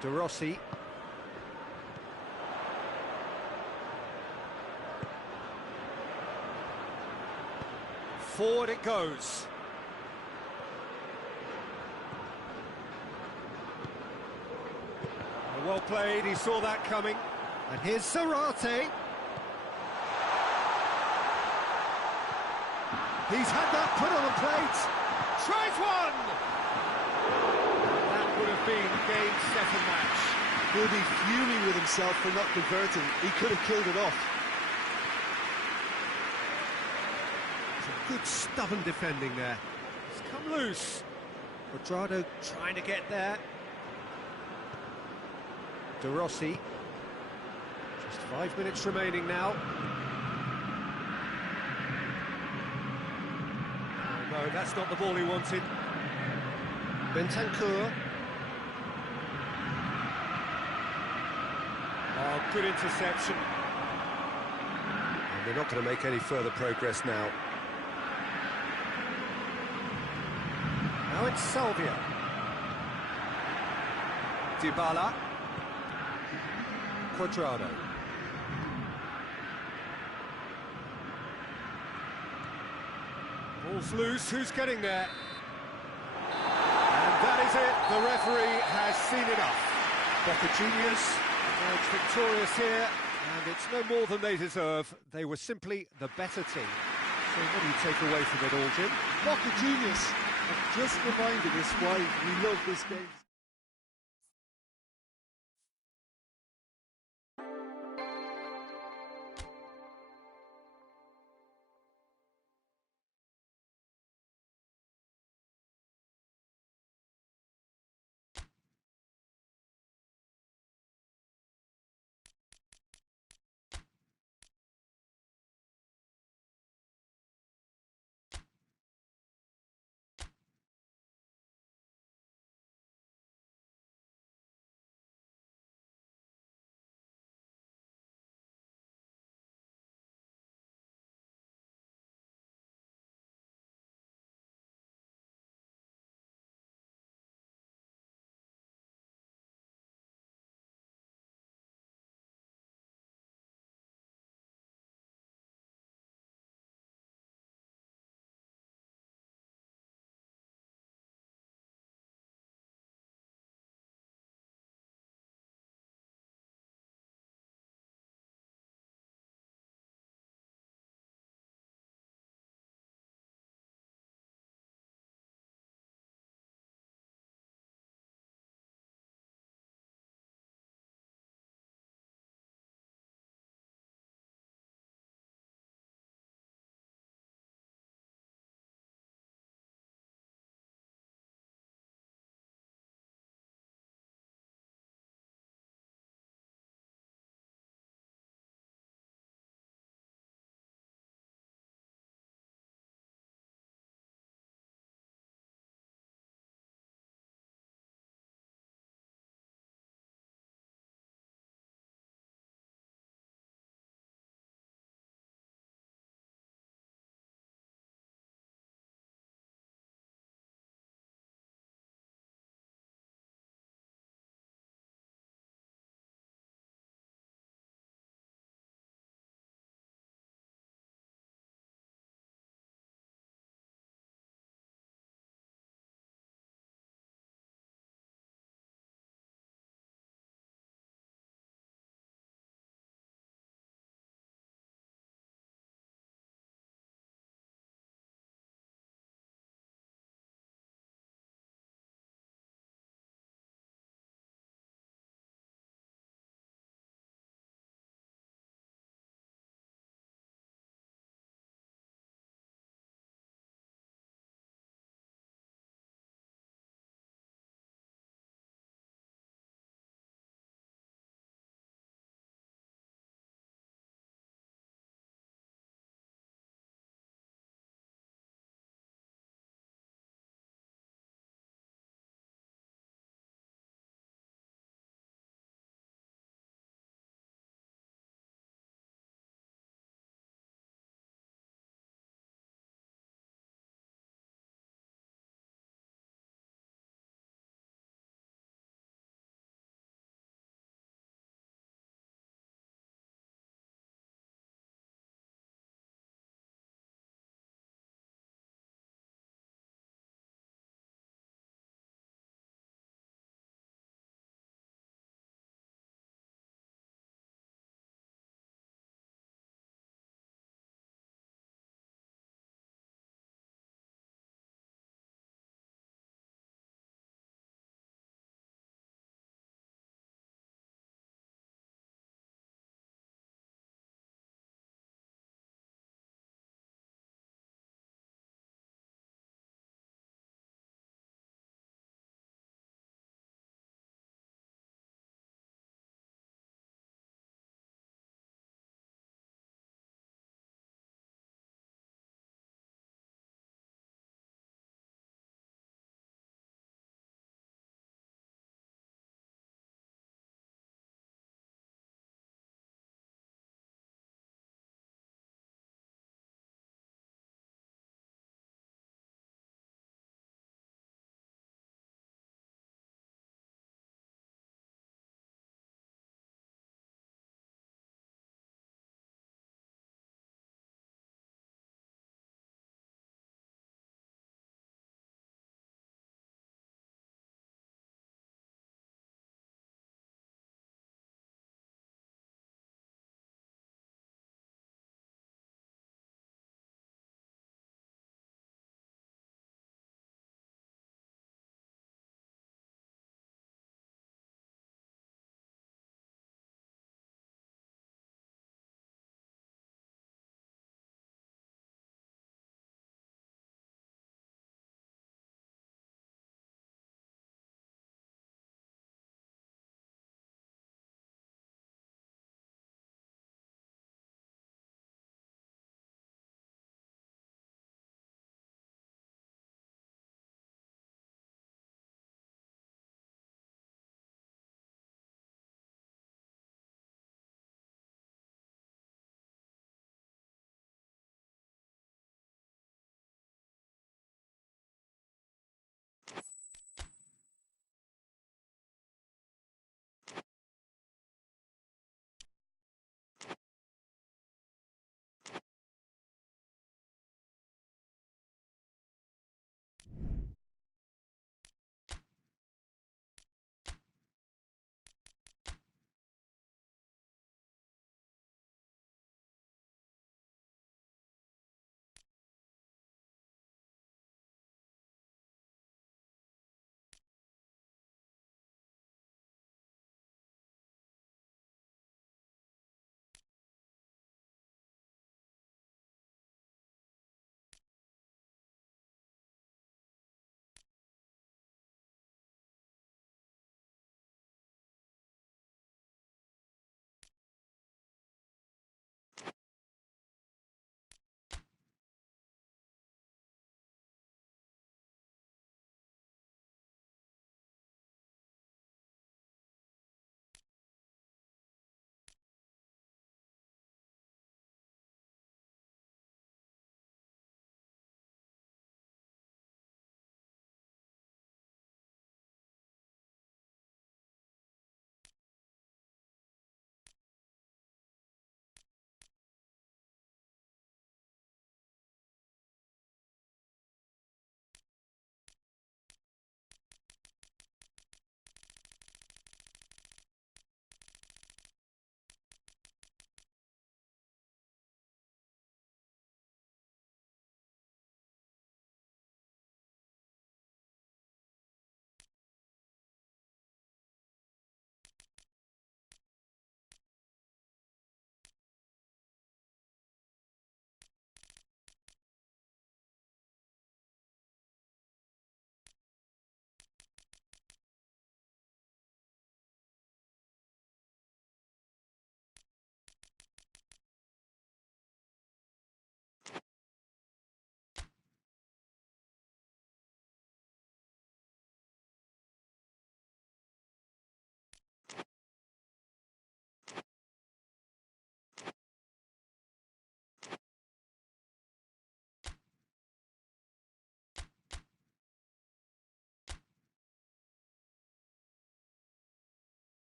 De Rossi. Forward it goes. Well played, he saw that coming. And here's Zarate. He's had that put on the plate. Tries one! That would have been game, set and match. He'll be fuming with himself for not converting. He could have killed it off. Good stubborn defending there. It's come loose. Quadrado trying to get there. De Rossi. Just 5 minutes remaining now. Oh, no, that's not the ball he wanted. Bentancur. Oh, good interception. And they're not going to make any further progress now. Now it's Salvia. Dybala. Quadrado. Ball's loose, who's getting there? And that is it, the referee has seen enough. Boca Juniors emerged victorious here, and it's no more than they deserve. They were simply the better team. So what do you take away from it all, Jim? Boca Juniors have just reminded us why we love this game.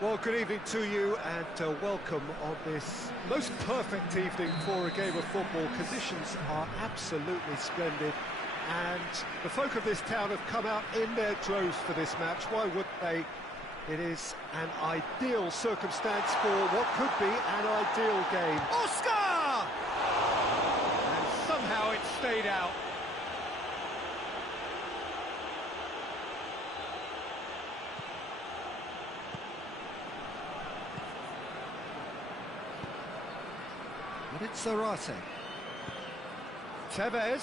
Well, good evening to you and welcome on this most perfect evening for a game of football. Conditions are absolutely splendid and the folk of this town have come out in their droves for this match. Why wouldn't they? It is an ideal circumstance for what could be an ideal game. Oscar! And somehow it stayed out. And it's Zarate. Tevez.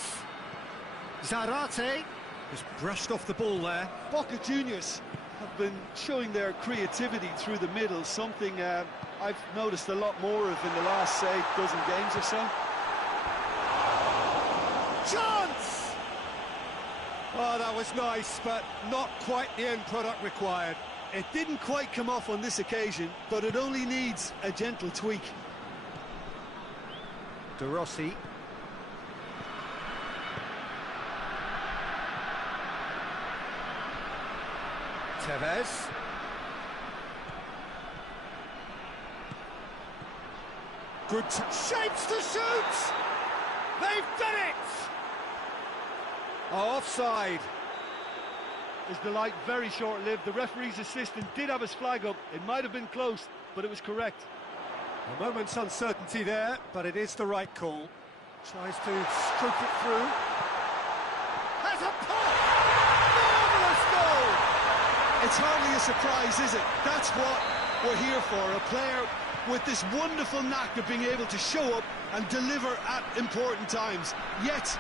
Zarate just brushed off the ball there. Boca Juniors have been showing their creativity through the middle, something I've noticed a lot more of in the last, say, dozen games or so. Chance! Oh, that was nice, but not quite the end product required. It didn't quite come off on this occasion, but it only needs a gentle tweak. De Rossi. Tevez. Good shapes to shoot! They've done it! Oh, offside. Is the light very short-lived? The referee's assistant did have his flag up. It might have been close, but it was correct. A moment's uncertainty there, but it is the right call. Tries to stroke it through. Has a pop! Marvellous goal! It's hardly a surprise, is it? That's what we're here for. A player with this wonderful knack of being able to show up and deliver at important times. Yet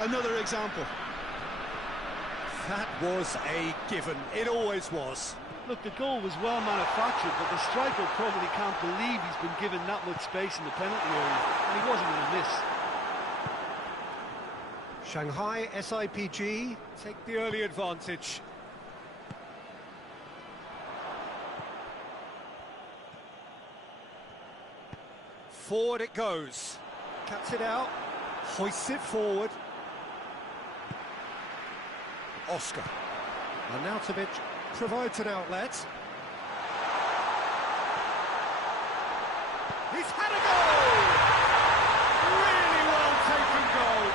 another example. That was a given. It always was. Look, the goal was well manufactured, but the striker probably can't believe he's been given that much space in the penalty area, and he wasn't going to miss. Shanghai SIPG take the early advantage. Forward it goes. Cuts it out. Hoists it forward. Oscar. Arnautovic provides an outlet. He's had a goal! Really well taken goal.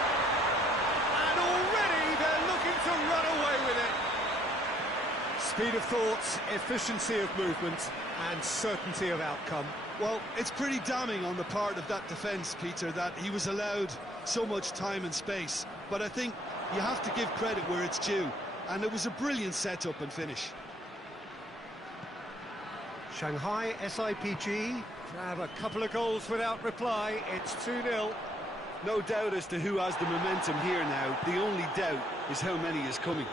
And already they're looking to run away with it. Speed of thought, efficiency of movement, and certainty of outcome. Well, it's pretty damning on the part of that defence, Peter, that he was allowed so much time and space. But I think you have to give credit where it's due. And it was a brilliant setup and finish. Shanghai SIPG to have a couple of goals without reply. It's 2-0. No doubt as to who has the momentum here now. The only doubt is how many is coming.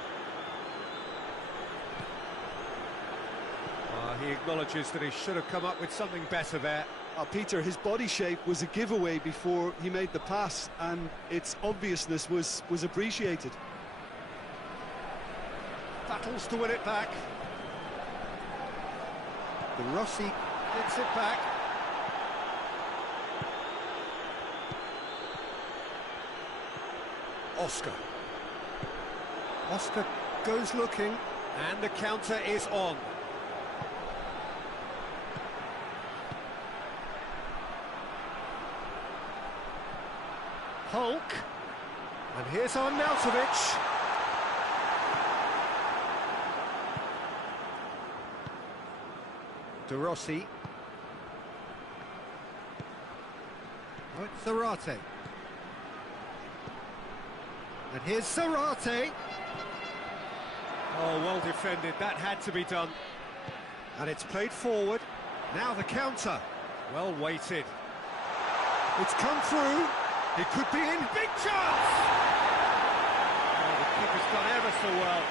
He acknowledges that he should have come up with something better there. Peter, his body shape was a giveaway before he made the pass, and its obviousness was appreciated. Battles to win it back. De Rossi gets it back. Oscar. Oscar goes looking, and the counter is on. Hulk. And here's Arnautovic. De Rossi. Oh, it's Zarate. And here's Zarate. Oh, well defended. That had to be done. And it's played forward. Now the counter. Well weighted. It's come through. It could be in. Big chance! Oh, the keeper's done ever so well.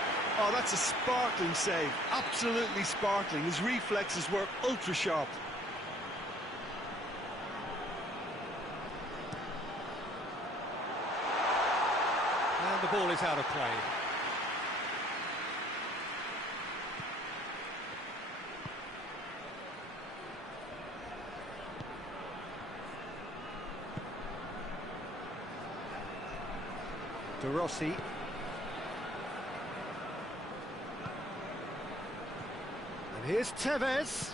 Oh, that's a sparkling save. Absolutely sparkling. His reflexes were ultra sharp. And the ball is out of play. De Rossi. And here's Tevez.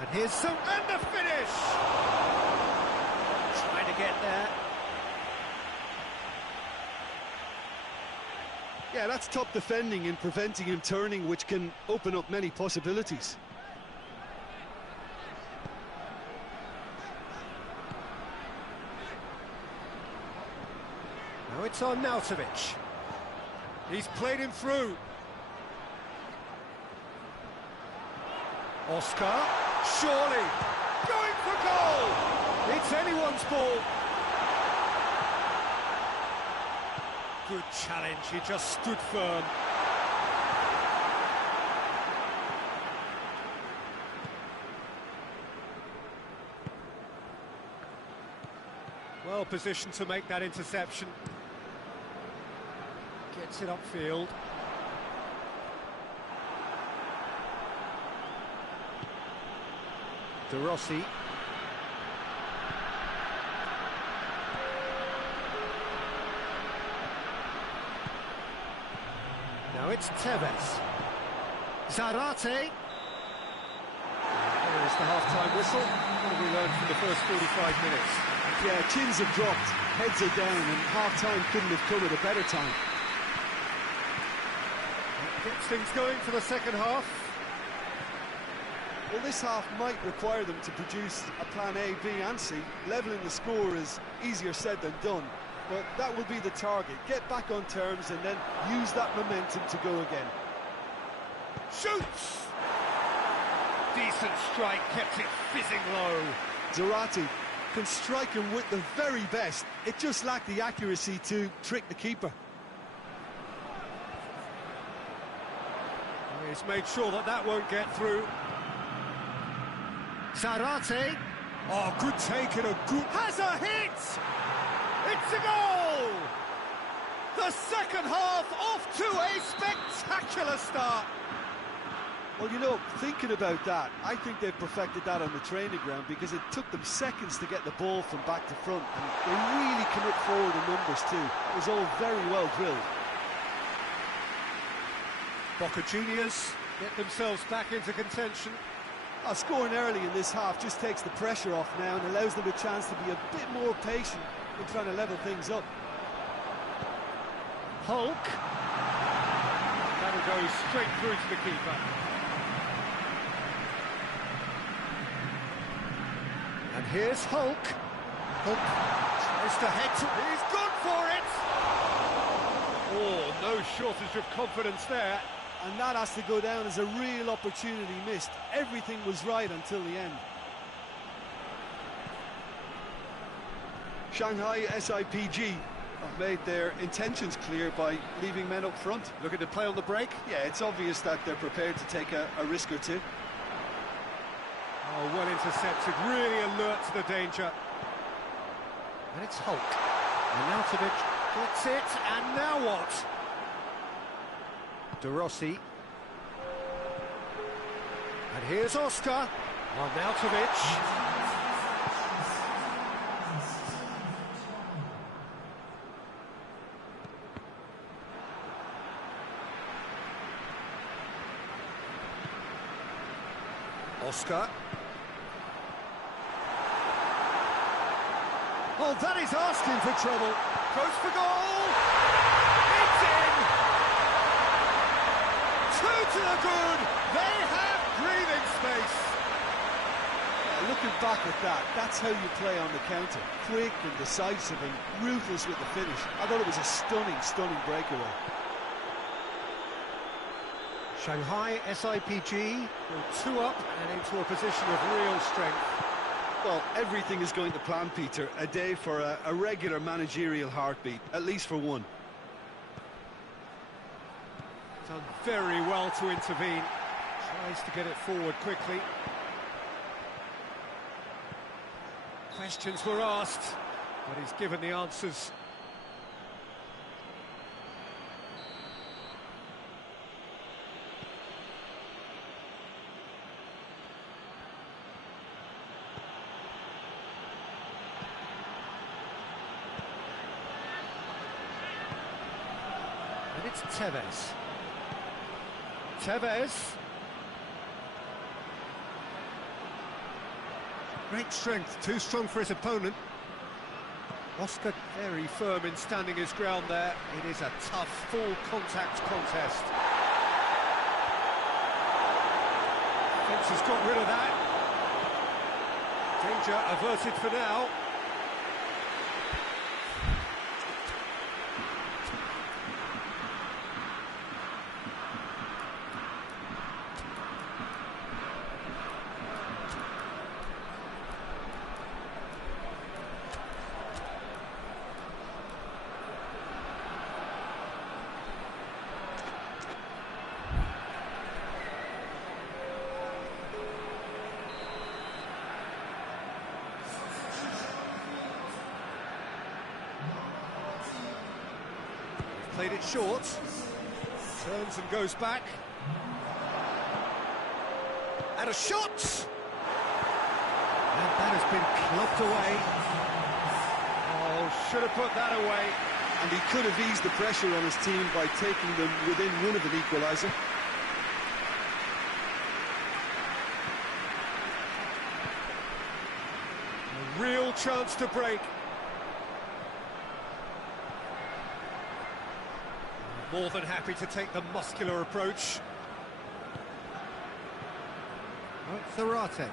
And here's some... And the finish! Trying to get there. Yeah, that's top defending and preventing him turning, which can open up many possibilities. Now it's on Nautovic. He's played him through. Oscar, surely, going for goal! It's anyone's ball. Good challenge, he just stood firm. Well positioned to make that interception. Gets it upfield. De Rossi. Now it's Tevez. Zarate. There is the half-time whistle. What have we learned from the first 45 minutes? Yeah, chins have dropped, heads are down, and half-time couldn't have come at a better time. Gets things going for the second half. Well, this half might require them to produce a plan A, B and C. Levelling the score is easier said than done, but that will be the target. Get back on terms and then use that momentum to go again. Shoots! Decent strike, kept it fizzing low. Zarate can strike him with the very best. It just lacked the accuracy to trick the keeper. He's made sure that that won't get through. Zarate. Oh, good take and a good... Has a hit! It's a goal! The second half off to a spectacular start. Well, you know, thinking about that, I think they've perfected that on the training ground because it took them seconds to get the ball from back to front, and they really commit forward in numbers too. It was all very well drilled. Boca Juniors get themselves back into contention. Scoring early in this half just takes the pressure off now and allows them a chance to be a bit more patient in trying to level things up. Hulk. That'll go straight through to the keeper. And here's Hulk. Hulk tries to head to... He's gone for it! Oh, no shortage of confidence there. And that has to go down as a real opportunity missed. Everything was right until the end. Shanghai SIPG have made their intentions clear by leaving men up front. Looking to play on the break? Yeah, it's obvious that they're prepared to take a risk or two. Oh, well intercepted, really alert to the danger. And it's Hulk. And Nautovic gets it, and now what? De Rossi. And here's Oscar. On Nautovic. Oscar. Oh, that is asking for trouble. Goes for goal. It's in. 2 to the good. They have breathing space. Looking back at that, that's how you play on the counter. Quick and decisive and ruthless with the finish. I thought it was a stunning, stunning breakaway. Shanghai SIPG go 2 up and into a position of real strength. Well, everything is going to plan, Peter. A day for a regular managerial heartbeat, at least for one. Done very well to intervene. Tries to get it forward quickly. Questions were asked, but he's given the answers. And it's Tevez. Tevez. Great strength, too strong for his opponent. Oscar very firm in standing his ground there. It is a tough, full contact contest. Fence has got rid of that. Danger averted for now. Played it short, turns and goes back, and a shot! And that has been clubbed away. Oh, should have put that away. And he could have eased the pressure on his team by taking them within one of an equaliser. A real chance to break. More than happy to take the muscular approach. Zarate.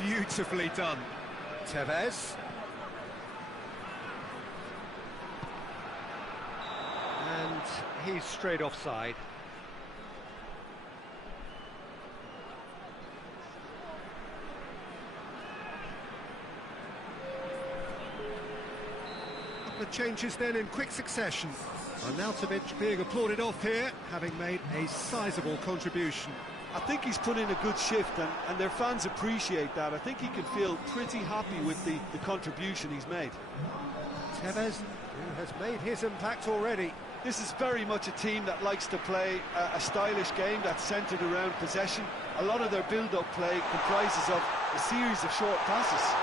Beautifully done. Tevez. And he's straight offside. The changes then in quick succession. Arnautovic being applauded off here, having made a sizable contribution. I think he's put in a good shift, and their fans appreciate that. I think he can feel pretty happy with the contribution he's made. Tevez, who has made his impact already. This is very much a team that likes to play a stylish game that's centred around possession. A lot of their build-up play comprises of a series of short passes.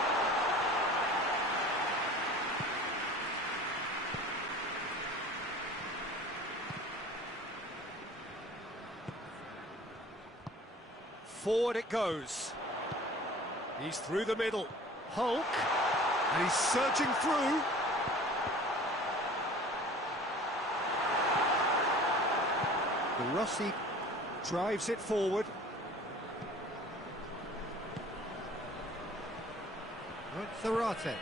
Forward it goes. He's through the middle. Hulk. And he's surging through. The Rossi drives it forward. Zarate.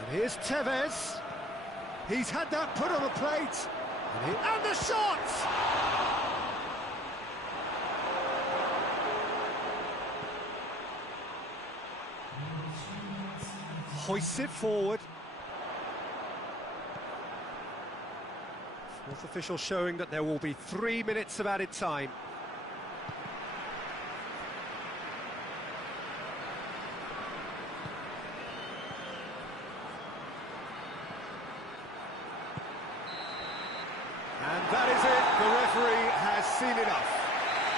And here's Tevez. He's had that put on a plate. And the shot! Hoists it forward. Fourth official showing that there will be 3 minutes of added time. And that is it. The referee has seen enough.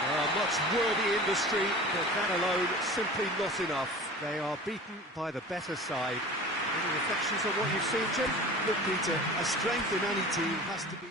A much worthy industry, but that alone simply not enough. They are beaten by the better side. Any reflections on what you've seen, Jim? Look, Peter, a strength in any team has to be...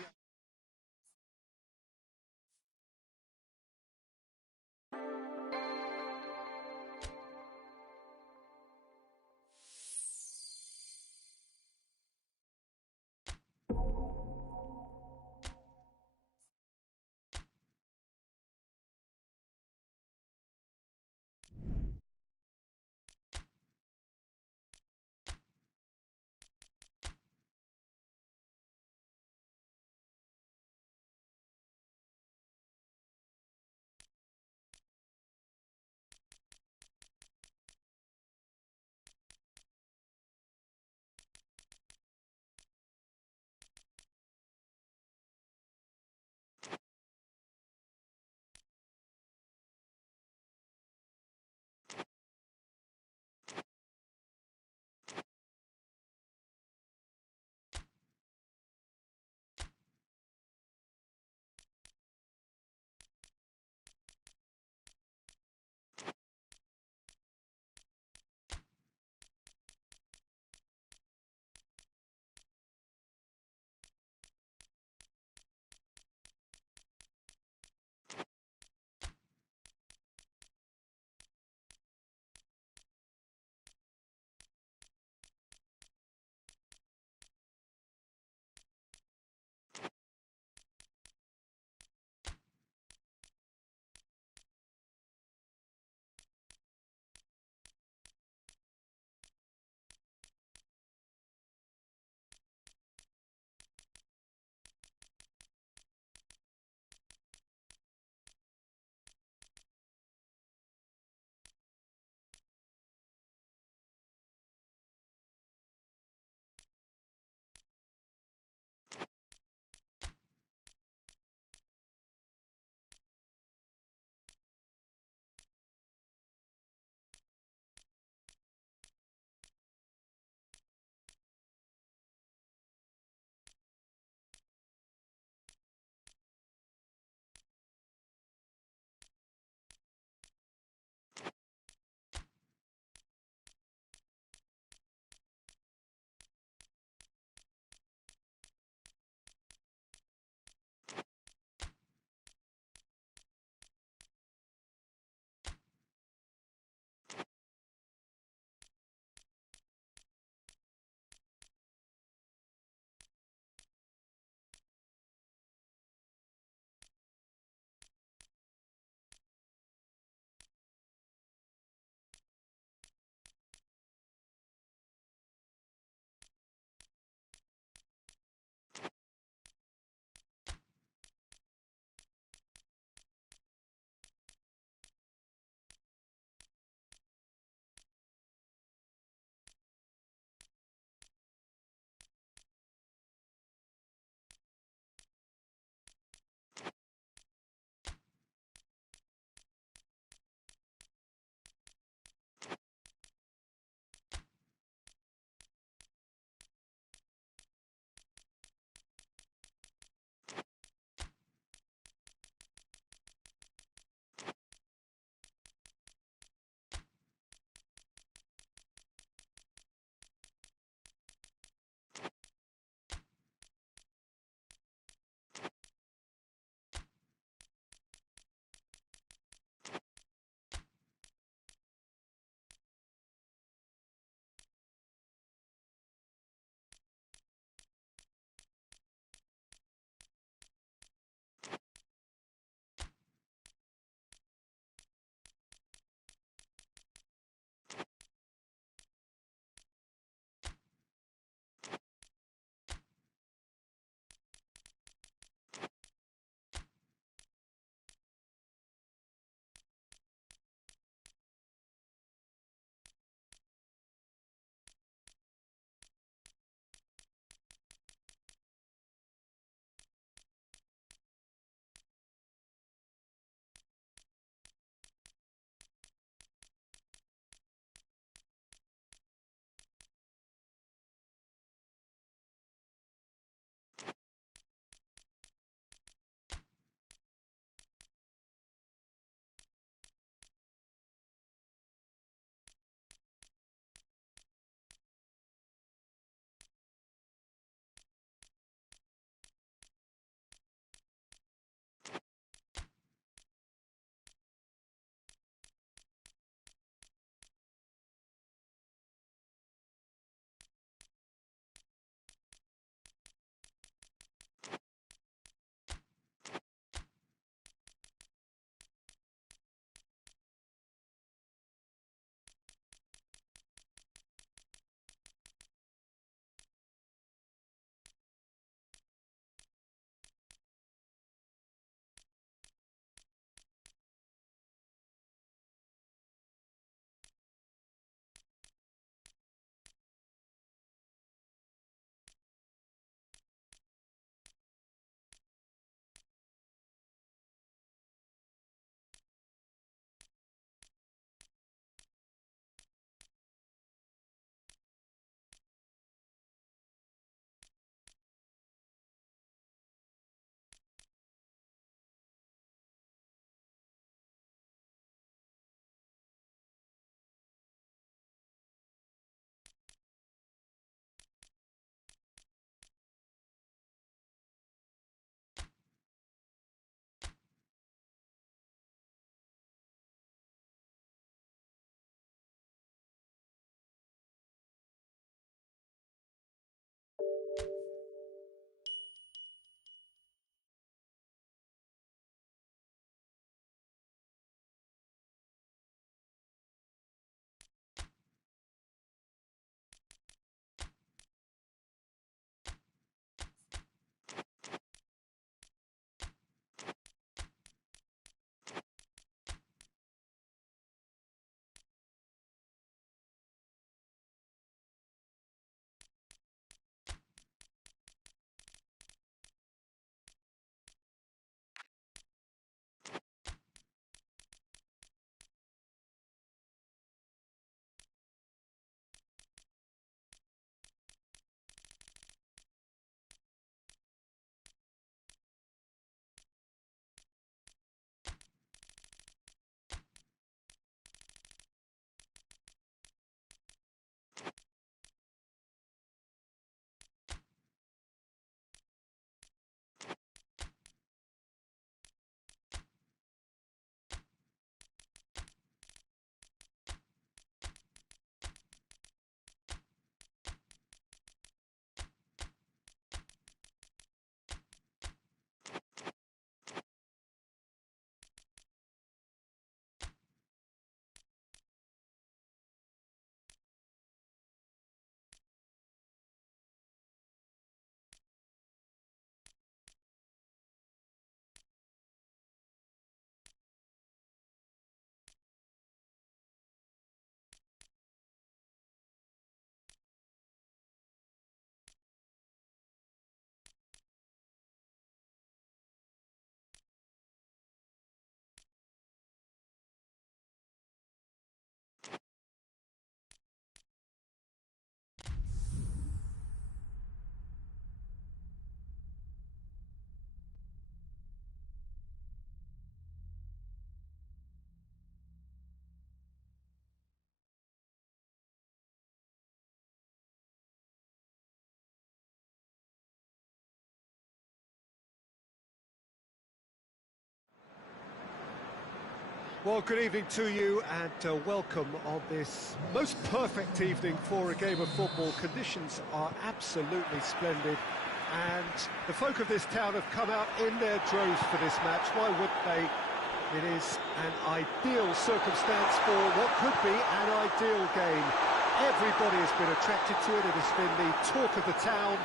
Well, good evening to you and welcome on this most perfect evening for a game of football. Conditions are absolutely splendid and the folk of this town have come out in their droves for this match. Why wouldn't they? It is an ideal circumstance for what could be an ideal game. Everybody has been attracted to it. It has been the talk of the town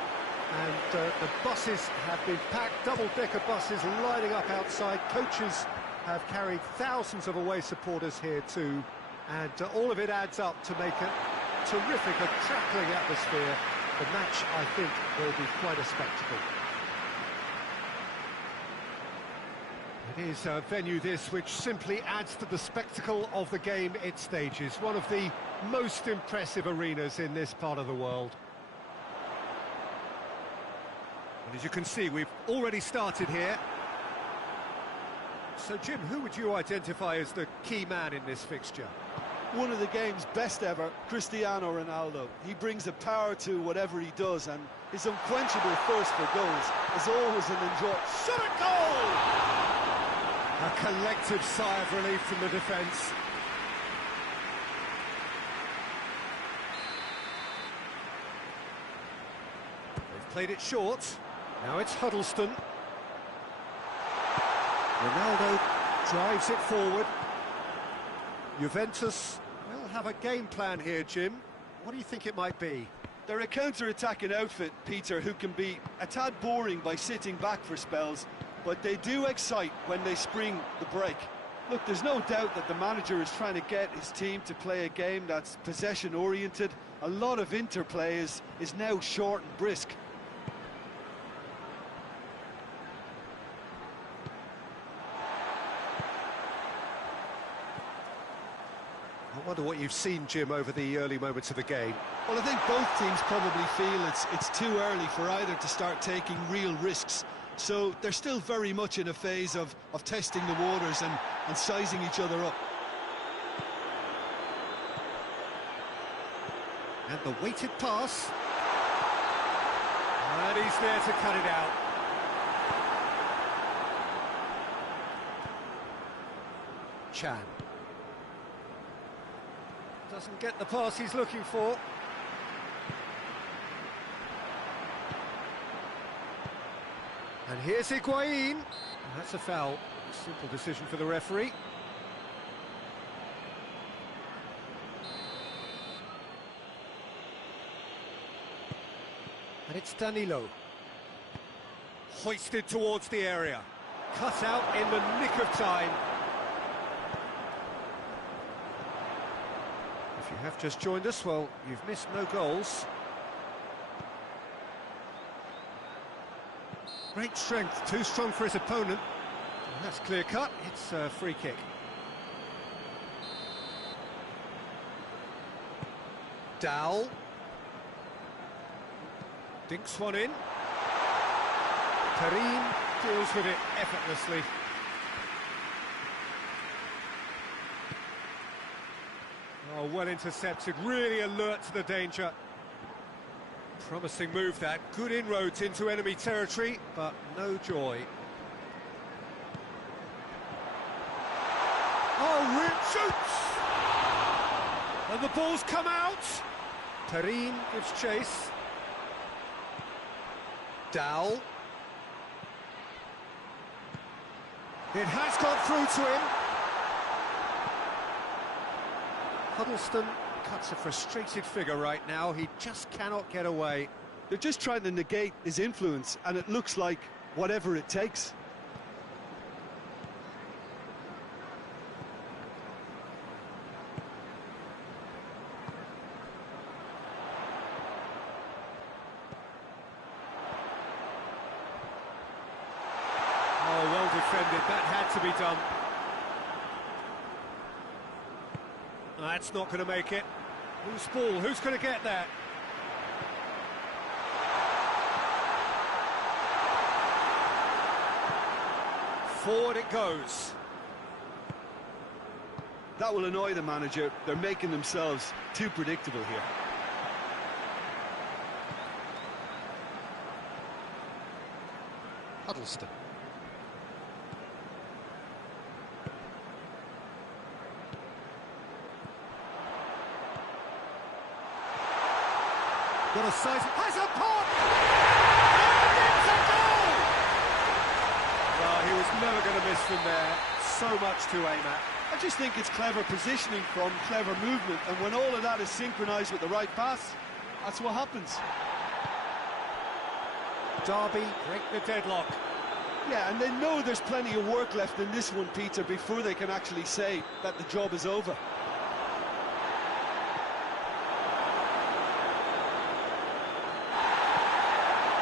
and the buses have been packed, double-decker buses lining up outside. Coaches have carried thousands of away supporters here too, and all of it adds up to make a terrific, crackling atmosphere. The match, I think, will be quite a spectacle. It is a venue this which simply adds to the spectacle of the game it stages. One of the most impressive arenas in this part of the world. And as you can see, we've already started here. So, Jim, who would you identify as the key man in this fixture? One of the game's best ever, Cristiano Ronaldo. He brings a power to whatever he does, and his unquenchable thirst for goals is always an enjoy. Shot at goal! A collective sigh of relief from the defence. They've played it short. Now it's Huddleston. Ronaldo drives it forward. Juventus will have a game plan here, Jim. What do you think it might be? They're a counter-attacking outfit, Peter, who can be a tad boring by sitting back for spells, but they do excite when they spring the break. Look, there's no doubt that the manager is trying to get his team to play a game that's possession-oriented. A lot of interplay is now short and brisk. I wonder what you've seen, Jim, over the early moments of the game. Well, I think both teams probably feel it's too early for either to start taking real risks. So they're still very much in a phase of testing the waters and sizing each other up. And the weighted pass. And he's there to cut it out. Chan. Doesn't get the pass he's looking for. And here's Higuain. That's a foul. Simple decision for the referee. And it's Danilo. Hoisted towards the area. Cut out in the nick of time. If you have just joined us, well, you've missed no goals. Great strength, too strong for his opponent. And that's clear cut, it's a free kick. Dowell. Dinks one in. Karim deals with it effortlessly. Oh, well intercepted, really alert to the danger. Promising move that, good inroads into enemy territory, but no joy. Oh, Rip shoots! And the ball's come out! Perrine gives chase. Dowell. It has got through to him. Huddleston cuts a frustrated figure right now. He just cannot get away. They're just trying to negate his influence, and it looks like whatever it takes. Oh, well defended. That had to be done. That's not going to make it. Who's ball? Who's going to get that? Forward it goes. That will annoy the manager. They're making themselves too predictable here. Huddleston. Got a size, has a pot! And it's a goal! Well, he was never going to miss from there. So much to aim at. I just think it's clever positioning from clever movement, and when all of that is synchronised with the right pass, that's what happens. Derby break the deadlock. Yeah, and they know there's plenty of work left in this one, Peter, before they can actually say that the job is over.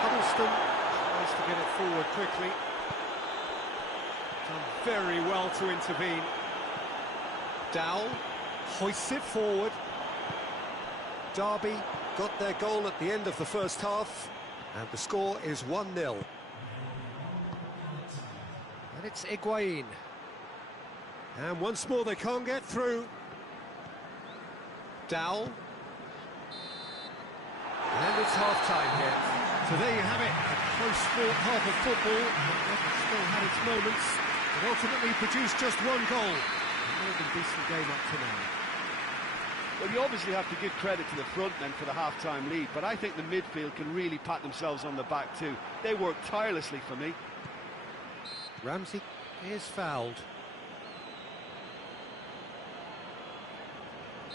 Huddleston tries to get it forward quickly. Done very well to intervene. Dowell hoists it forward. Derby got their goal at the end of the first half, and the score is 1-0. And it's Higuain. And once more they can't get through. Dowell. And it's half-time here. So there you have it, a close-fought half of football. It still had its moments, but ultimately produced just one goal. A more than decent game up to now. Well, you obviously have to give credit to the front men for the half-time lead, but I think the midfield can really pat themselves on the back too. They worked tirelessly for me. Ramsey is fouled.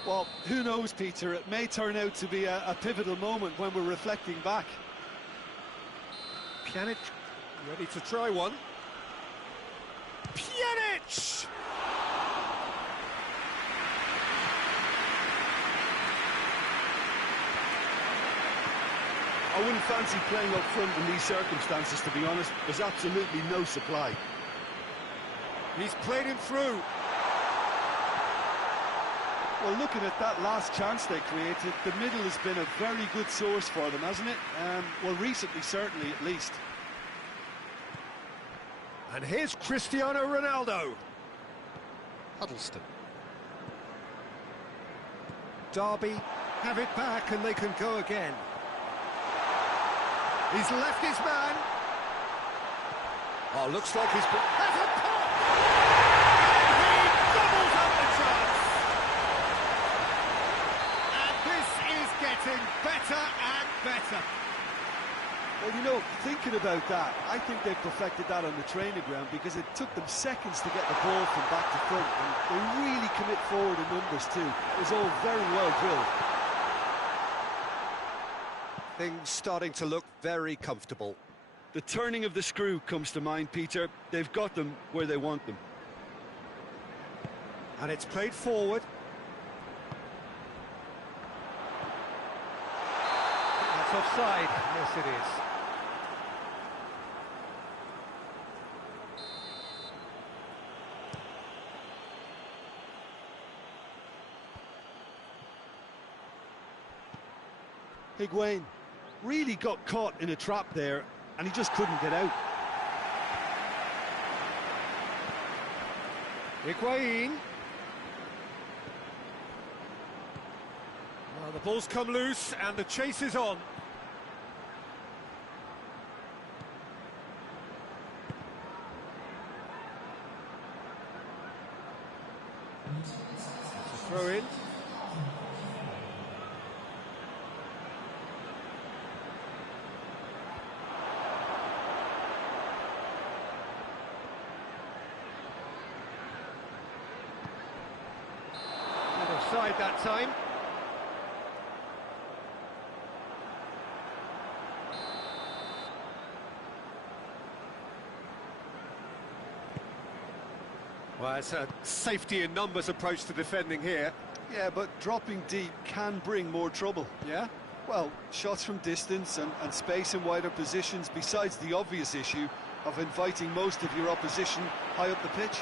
Well, who knows, Peter? It may turn out to be a pivotal moment when we're reflecting back. Pjanic ready to try one. Pjanic! I wouldn't fancy playing up front in these circumstances, to be honest. There's absolutely no supply. He's played him through. Well, looking at that last chance they created, the middle has been a very good source for them, hasn't it? Well, recently, certainly, at least. And here's Cristiano Ronaldo. Huddleston. Derby have it back and they can go again. He's left his man. Oh, looks like he's... Has a pop! And he doubles up the chance! And this is getting better and better. Well, you know, thinking about that, I think they've perfected that on the training ground because it took them seconds to get the ball from back to front, and they really commit forward in numbers too. It was all very well drilled. Things starting to look very comfortable. The turning of the screw comes to mind, Peter. They've got them where they want them. And it's played forward. That's offside. Yes, it is. Higuain really got caught in a trap there, and he just couldn't get out. Higuain. Well, the ball's come loose, and the chase is on. It's a throw in. Offside that time. Well, it's a safety in numbers approach to defending here. Yeah, but dropping deep can bring more trouble. Yeah? Well, shots from distance and space in wider positions, besides the obvious issue of inviting most of your opposition high up the pitch.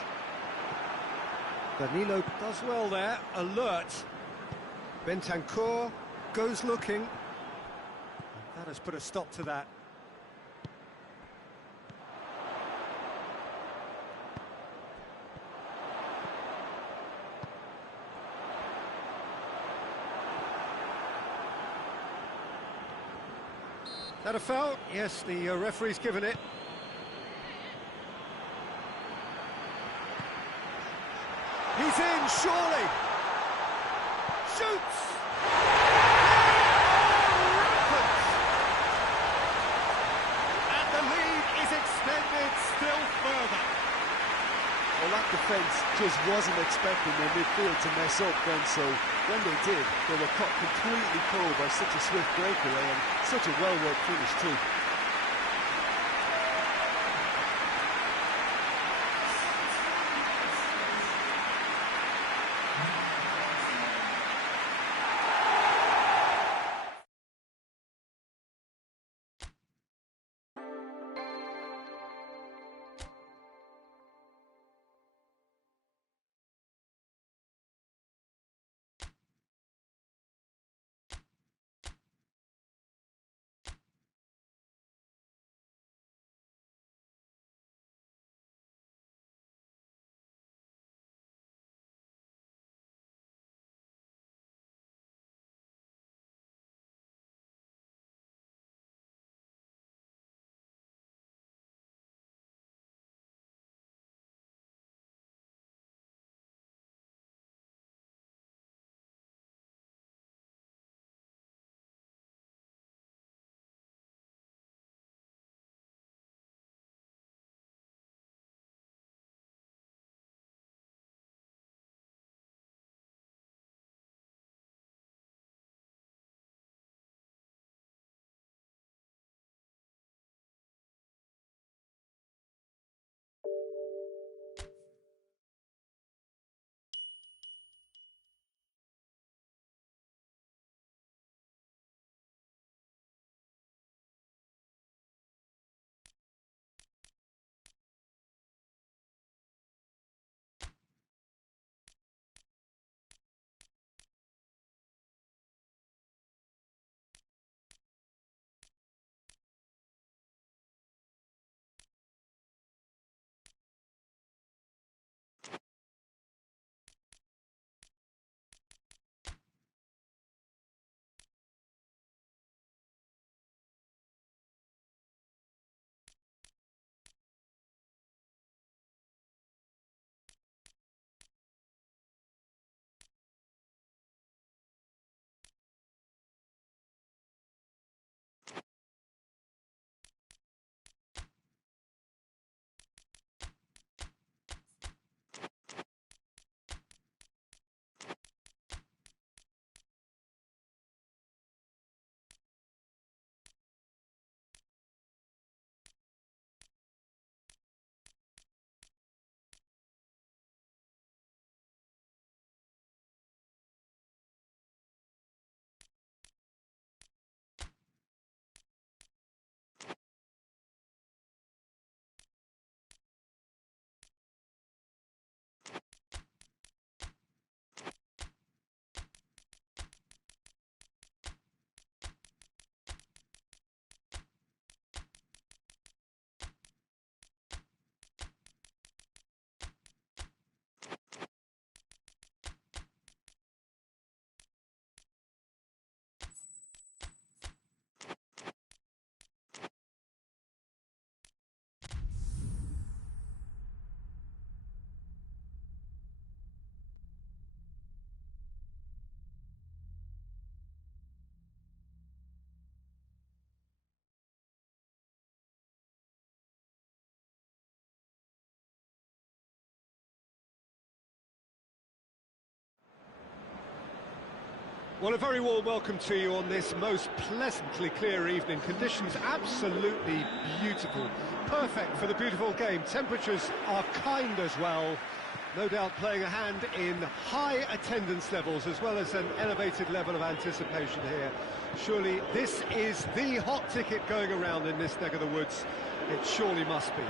Danilo does well there, alert. Bentancur goes looking. That has put a stop to that. That a foul? Yes, the referee's given it. He's in, surely! Shoots! extended still further. Well, that defence just wasn't expecting their midfield to mess up then, so when they did, they were cut completely cold by such a swift breakaway and such a well-worked finish too. Well, a very warm welcome to you on this most pleasantly clear evening. Conditions absolutely beautiful. Perfect for the beautiful game. Temperatures are kind as well. No doubt playing a hand in high attendance levels as well as an elevated level of anticipation here. Surely this is the hot ticket going around in this neck of the woods. It surely must be.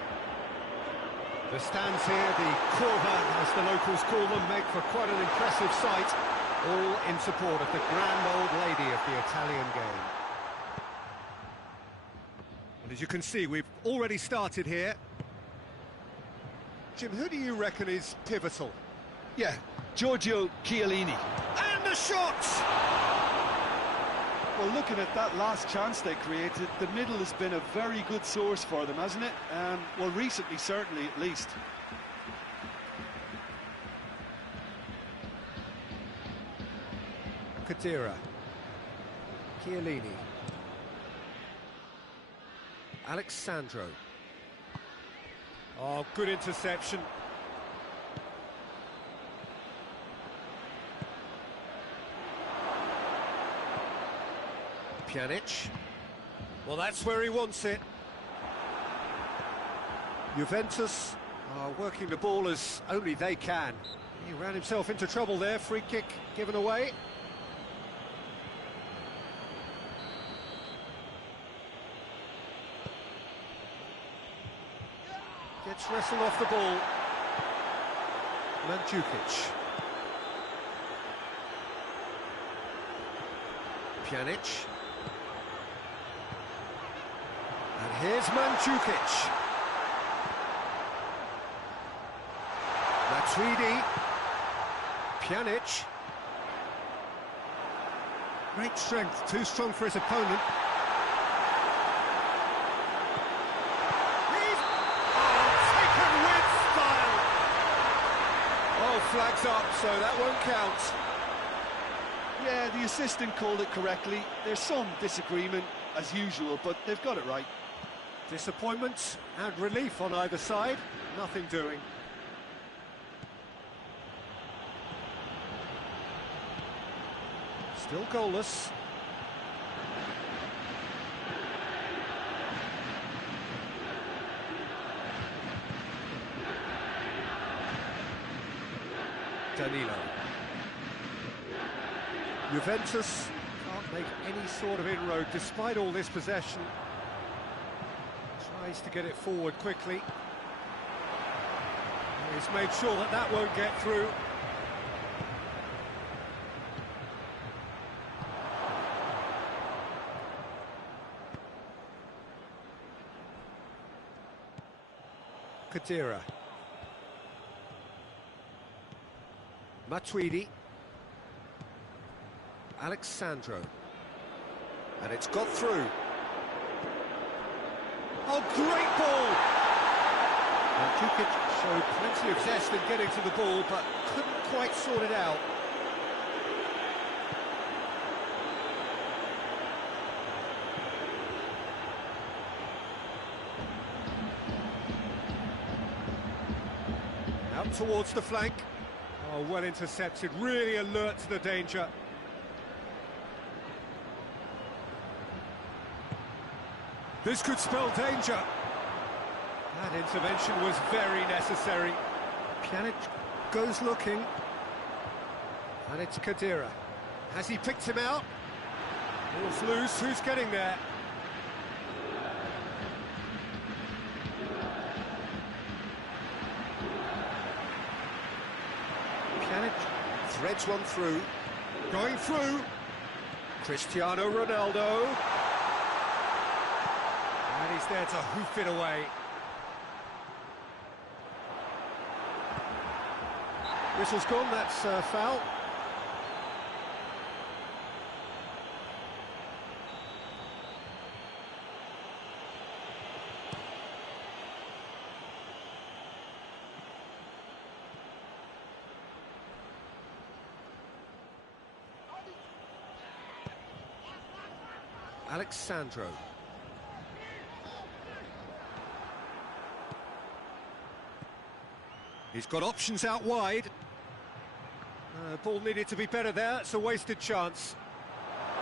The stands here, the curva, as the locals call them, make for quite an impressive sight. All in support of the grand old lady of the Italian game. And as you can see, we've already started here. Jim, who do you reckon is pivotal? Yeah, Giorgio Chiellini. And the shot! Well, looking at that last chance they created, the middle has been a very good source for them, hasn't it? Well, recently, certainly, at least. Kadira, Chiellini, Alexandro, Oh, good interception. Pjanic. Well, that's where he wants it. Juventus are working the ball as only they can. He ran himself into trouble there. Free kick given away. Gets wrestled off the ball. Mandzukic. Pjanic. And here's Mandzukic. Matuidi. Pjanic. Great strength, too strong for his opponent. He's taken with style. Oh, flags up, so that won't count. Yeah, the assistant called it correctly. There's some disagreement, as usual, but they've got it right. Disappointment and relief on either side. Nothing doing. Still goalless. Danilo. Juventus can't make any sort of inroad despite all this possession. Tries to get it forward quickly. He's made sure that that won't get through. Kadira. Matuidi. Alexandro. And it's got through. Oh, great ball! Mandzukic showed plenty of zest in getting to the ball, but couldn't quite sort it out. Out towards the flank. Oh, well intercepted, really alert to the danger. This could spell danger. That intervention was very necessary. Pjanic goes looking. And it's Kadira. Has he picked him out? Ball's loose, who's getting there? Pjanic threads one through. Going through. Cristiano Ronaldo. And he's there to hoof it away. Whistle's gone, that's a foul. Alexandro. He's got options out wide. Ball needed to be better there, it's a wasted chance.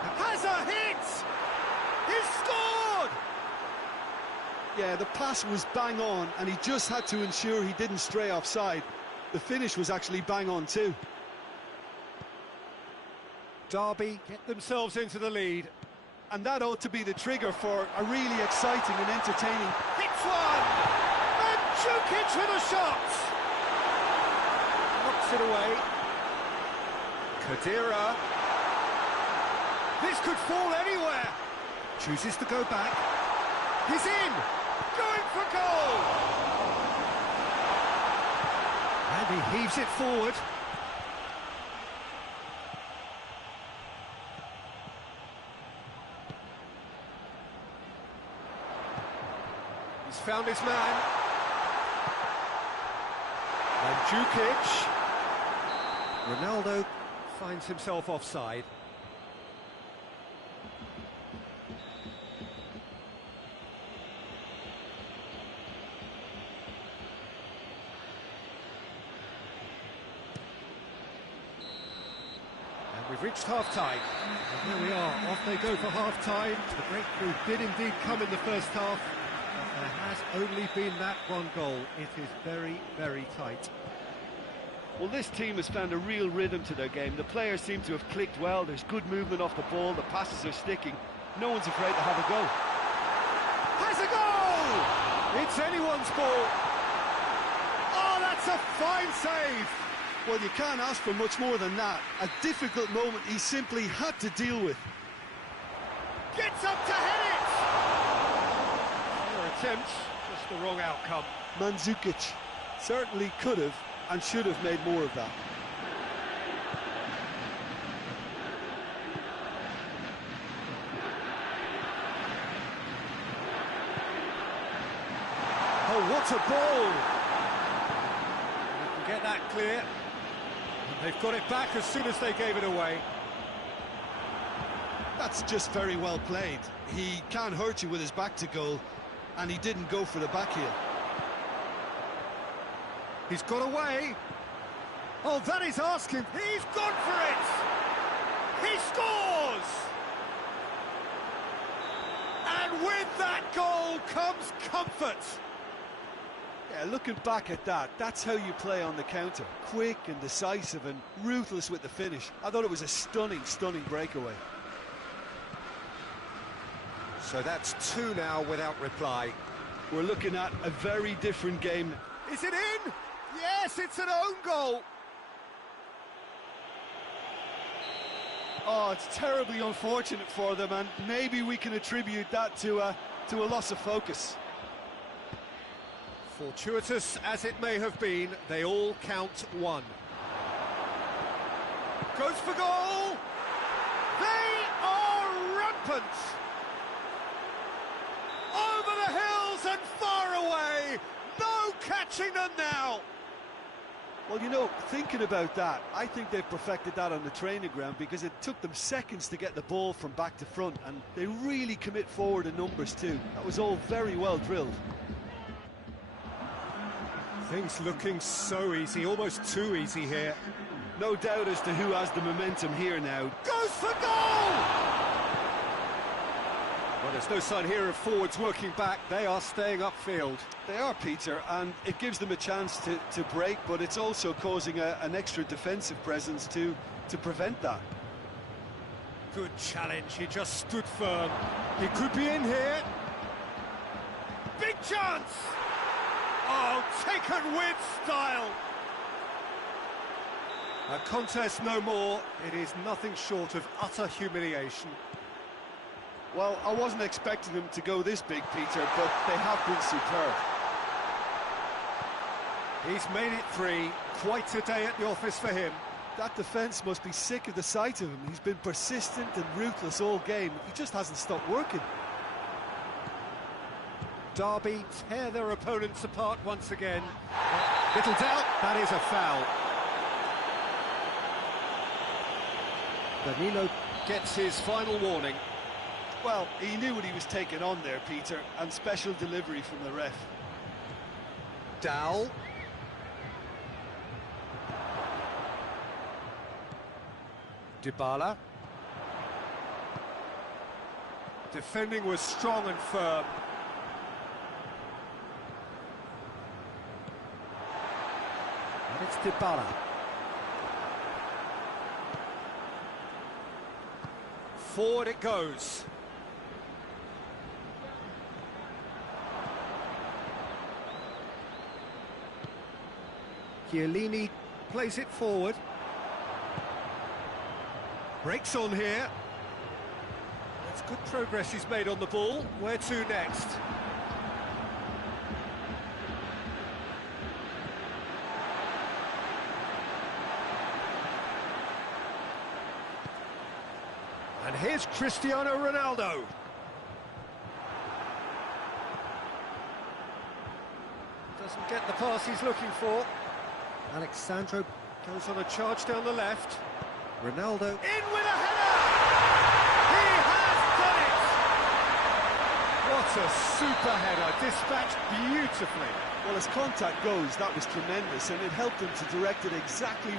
Has a hit! He's scored! Yeah, the pass was bang on, and he just had to ensure he didn't stray offside. The finish was actually bang on too. Derby get themselves into the lead. And that ought to be the trigger for a really exciting and entertaining... Hits one! Mandzukic with a shot! Knocks it away. Kadira. This could fall anywhere. Chooses to go back. He's in! Going for goal! And he heaves it forward. He's found his man. Mandzukic. Ronaldo finds himself offside. reached half-time. And there we are, off they go for half-time. The breakthrough did indeed come in the first half, but there has only been that one goal. It is very, very tight. Well, this team has found a real rhythm to their game. The players seem to have clicked well. There's good movement off the ball. The passes are sticking. No one's afraid to have a go. Has a goal! It's anyone's ball. Oh, that's a fine save. Well, you can't ask for much more than that. A difficult moment he simply had to deal with. Gets up to hit it! Their attempt, just the wrong outcome. Mandzukic certainly could have and should have made more of that. Oh, what a ball! They can get that clear. And they've got it back as soon as they gave it away. That's just very well played. He can't hurt you with his back to goal, and he didn't go for the back heel. He's got away. Oh, that is asking. He's gone for it! He scores! And with that goal comes comfort. Yeah, looking back at that, that's how you play on the counter. Quick and decisive and ruthless with the finish. I thought it was a stunning, stunning breakaway. So that's 2 now without reply. We're looking at a very different game. Is it in? Yes, it's an own goal. Oh, it's terribly unfortunate for them, and maybe we can attribute that to a loss of focus. Fortuitous as it may have been, they all count 1. Goes for goal! They are rampant! Over the hills and far away! No catching them now! Well, you know, thinking about that, I think they've perfected that on the training ground because it took them seconds to get the ball from back to front, and they really commit forward in numbers too. That was all very well drilled. Things looking so easy, almost too easy here. No doubt as to who has the momentum here now. Goes for goal! Well, there's no sign here of forwards working back. They are staying upfield. They are, Peter, and it gives them a chance to break, but it's also causing an extra defensive presence to prevent that. Good challenge, he just stood firm. He could be in here. Big chance! Oh, taken with style! A contest no more. It is nothing short of utter humiliation. Well, I wasn't expecting them to go this big, Peter, but they have been superb. He's made it 3. Quite a day at the office for him. That defence must be sick of the sight of him. He's been persistent and ruthless all game. He just hasn't stopped working. Derby tear their opponents apart once again. Little doubt, that is a foul. Danilo gets his final warning. Well, he knew what he was taking on there, Peter, and special delivery from the ref. Dowell. Dybala. Defending was strong and firm. And it's Dybala. Forward it goes. Chiellini plays it forward. Breaks on here. That's good progress he's made on the ball. Where to next? And here's Cristiano Ronaldo. Doesn't get the pass he's looking for. Alexandro goes on a charge down the left. Ronaldo in with a header! He has done it! What a super header, dispatched beautifully. Well, as contact goes, that was tremendous, and it helped him to direct it exactly.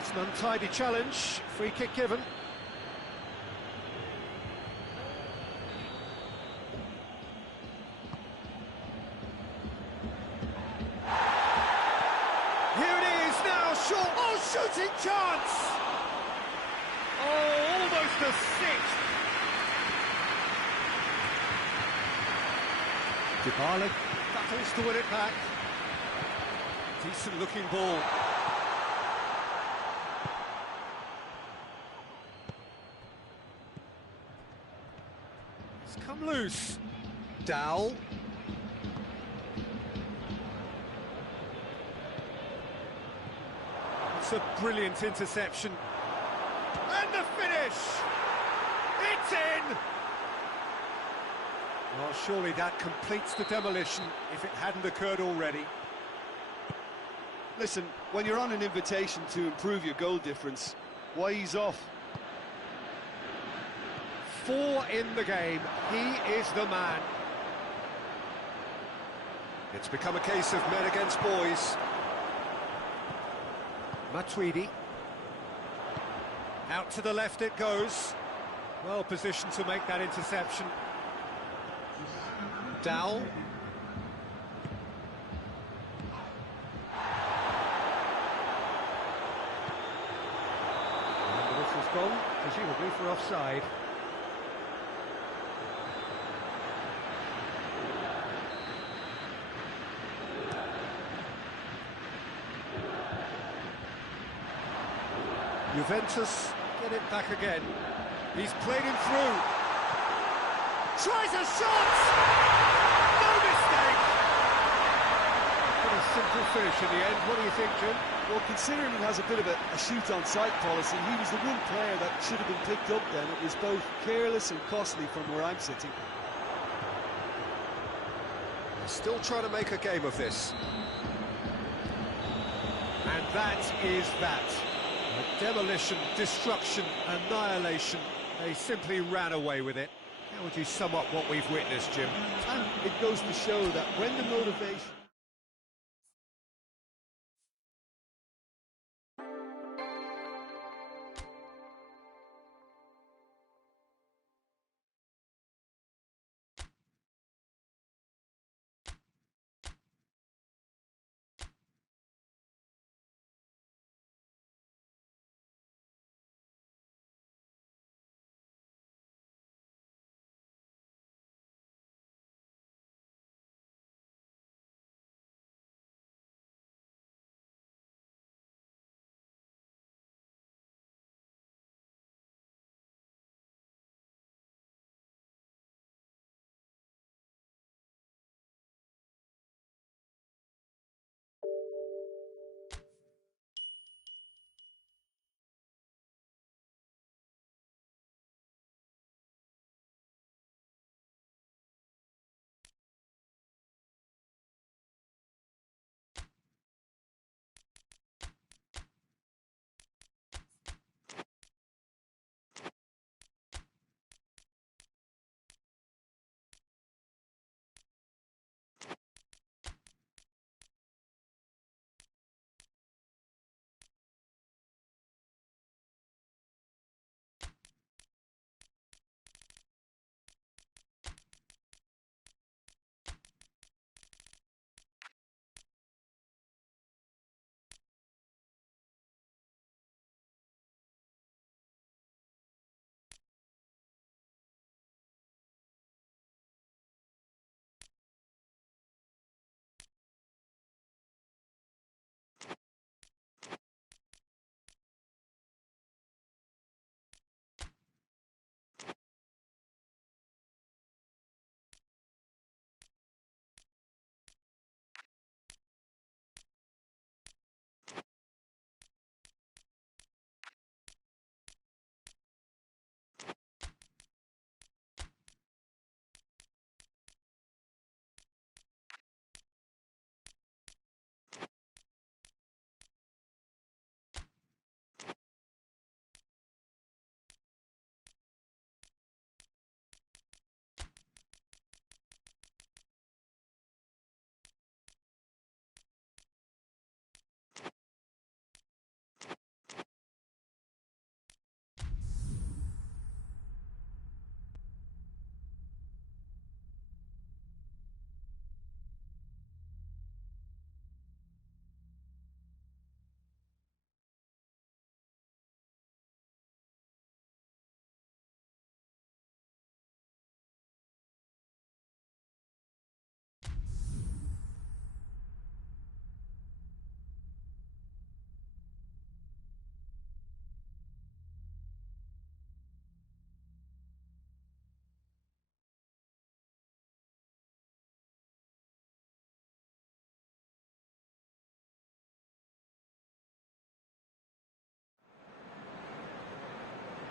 It's an untidy challenge, free kick given. shot! Oh, shooting chance! Oh, almost a sixth. Dybala battles to win it back. Decent looking ball. It's come loose. Dowell. It's a brilliant interception. And the finish! It's in! Well, surely that completes the demolition if it hadn't occurred already. Listen, when you're on an invitation to improve your goal difference, why ease off? 4 in the game. He is the man. It's become a case of men against boys. Matuidi. Out to the left it goes. Well positioned to make that interception. Dowell. And the whistle's gone, presumably for offside. Juventus get it back again. He's played him through. Tries a shot! No mistake! What a simple finish in the end. What do you think, Jim? Well, considering he has a bit of a shoot-on-sight policy, he was the one player that should have been picked up then. It was both careless and costly from where I'm sitting. Still trying to make a game of this. And that is that. Demolition, destruction, annihilation. They simply ran away with it. How would you sum up what we've witnessed, Jim? And it goes to show that when the motivation...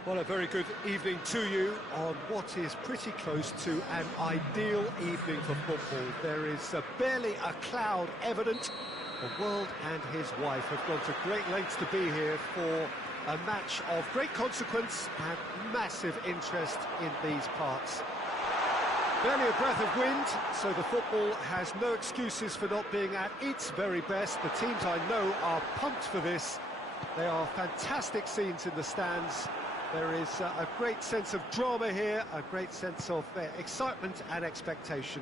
Well, a very good evening to you on what is pretty close to an ideal evening for football. There is barely a cloud evident. The world and his wife have gone to great lengths to be here for a match of great consequence and massive interest in these parts. Barely a breath of wind, so the football has no excuses for not being at its very best. The teams I know are pumped for this. There are fantastic scenes in the stands. There is a great sense of drama here, a great sense of excitement and expectation.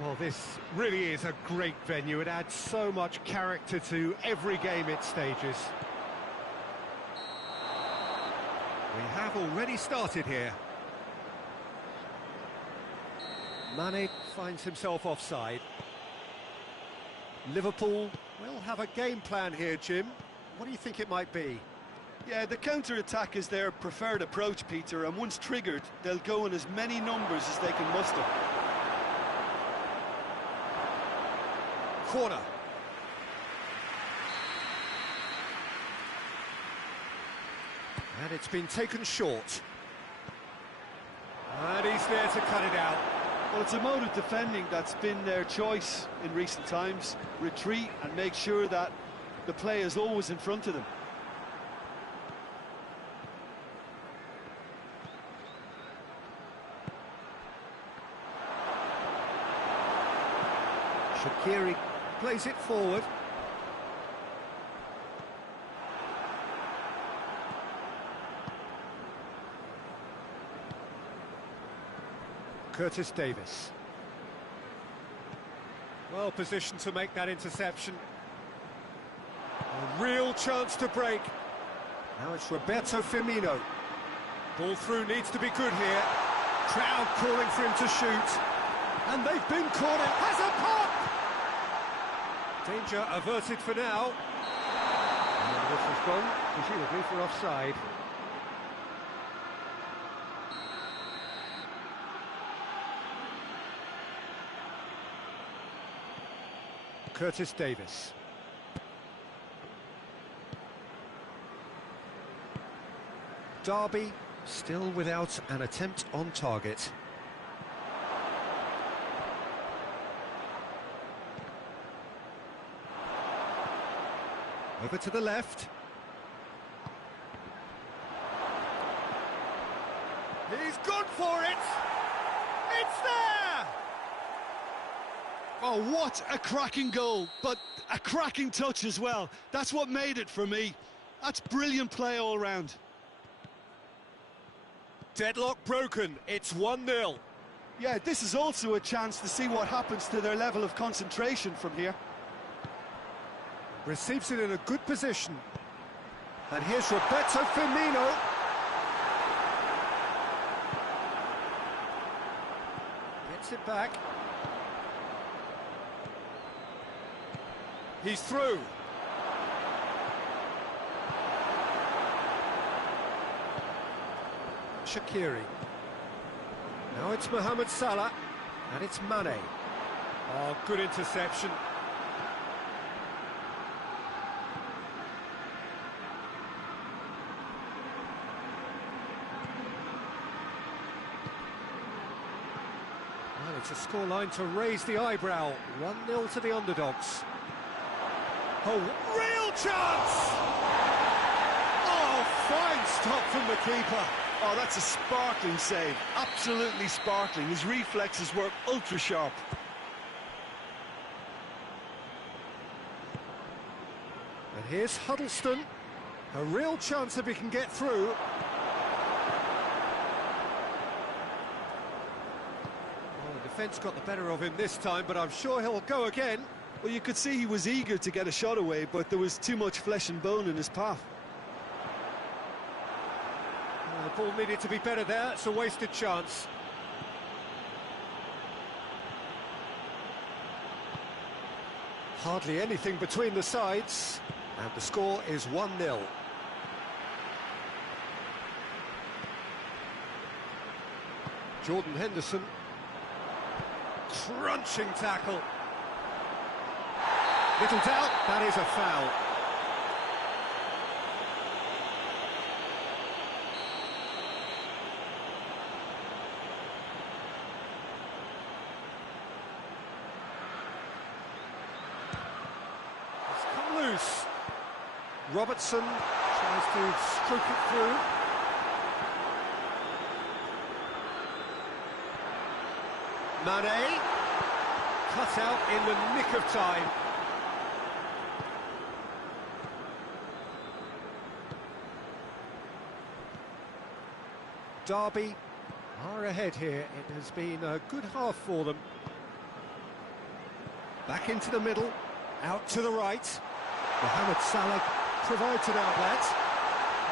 Well, this really is a great venue. It adds so much character to every game it stages. We have already started here. Mane finds himself offside. Liverpool will have a game plan here, Jim. What do you think it might be? Yeah, the counter-attack is their preferred approach, Peter, and once triggered, they'll go in as many numbers as they can muster. Corner. And it's been taken short. And he's there to cut it out. Well, it's a mode of defending that's been their choice in recent times. Retreat and make sure that the play is always in front of them. Shaqiri plays it forward. Curtis Davis. Well positioned to make that interception. A real chance to break. Now it's Roberto Firmino. Ball through needs to be good here. Crowd calling for him to shoot. And they've been cornered. Has a pop! Danger averted for now. And this has gone, presumably for offside. Curtis Davis. Derby still without an attempt on target. Over to the left. He's gone for it! It's there! Oh, what a cracking goal, but a cracking touch as well. That's what made it for me. That's brilliant play all round. Deadlock broken, it's 1-0. Yeah, this is also a chance to see what happens to their level of concentration from here. Receives it in a good position. And here's Roberto Firmino. Gets it back. He's through. Shaqiri. Now it's Mohamed Salah, and it's Mane. Oh, good interception. Well, it's a scoreline to raise the eyebrow. 1-0 to the underdogs. Oh, real chance! Oh, fine stop from the keeper. Oh, that's a sparkling save. Absolutely sparkling. His reflexes were ultra sharp. And here's Huddleston. A real chance if he can get through. Well, the defence got the better of him this time, but I'm sure he'll go again. Well, you could see he was eager to get a shot away, but there was too much flesh and bone in his path. The ball needed to be better there. It's a wasted chance. Hardly anything between the sides, and the score is 1-0. Jordan Henderson. Crunching tackle. Little doubt, that is a foul. Robertson tries to stroke it through. Mane, cut out in the nick of time. Derby are ahead here. It has been a good half for them. Back into the middle, out to the right. Mohamed Salah provides an outlet.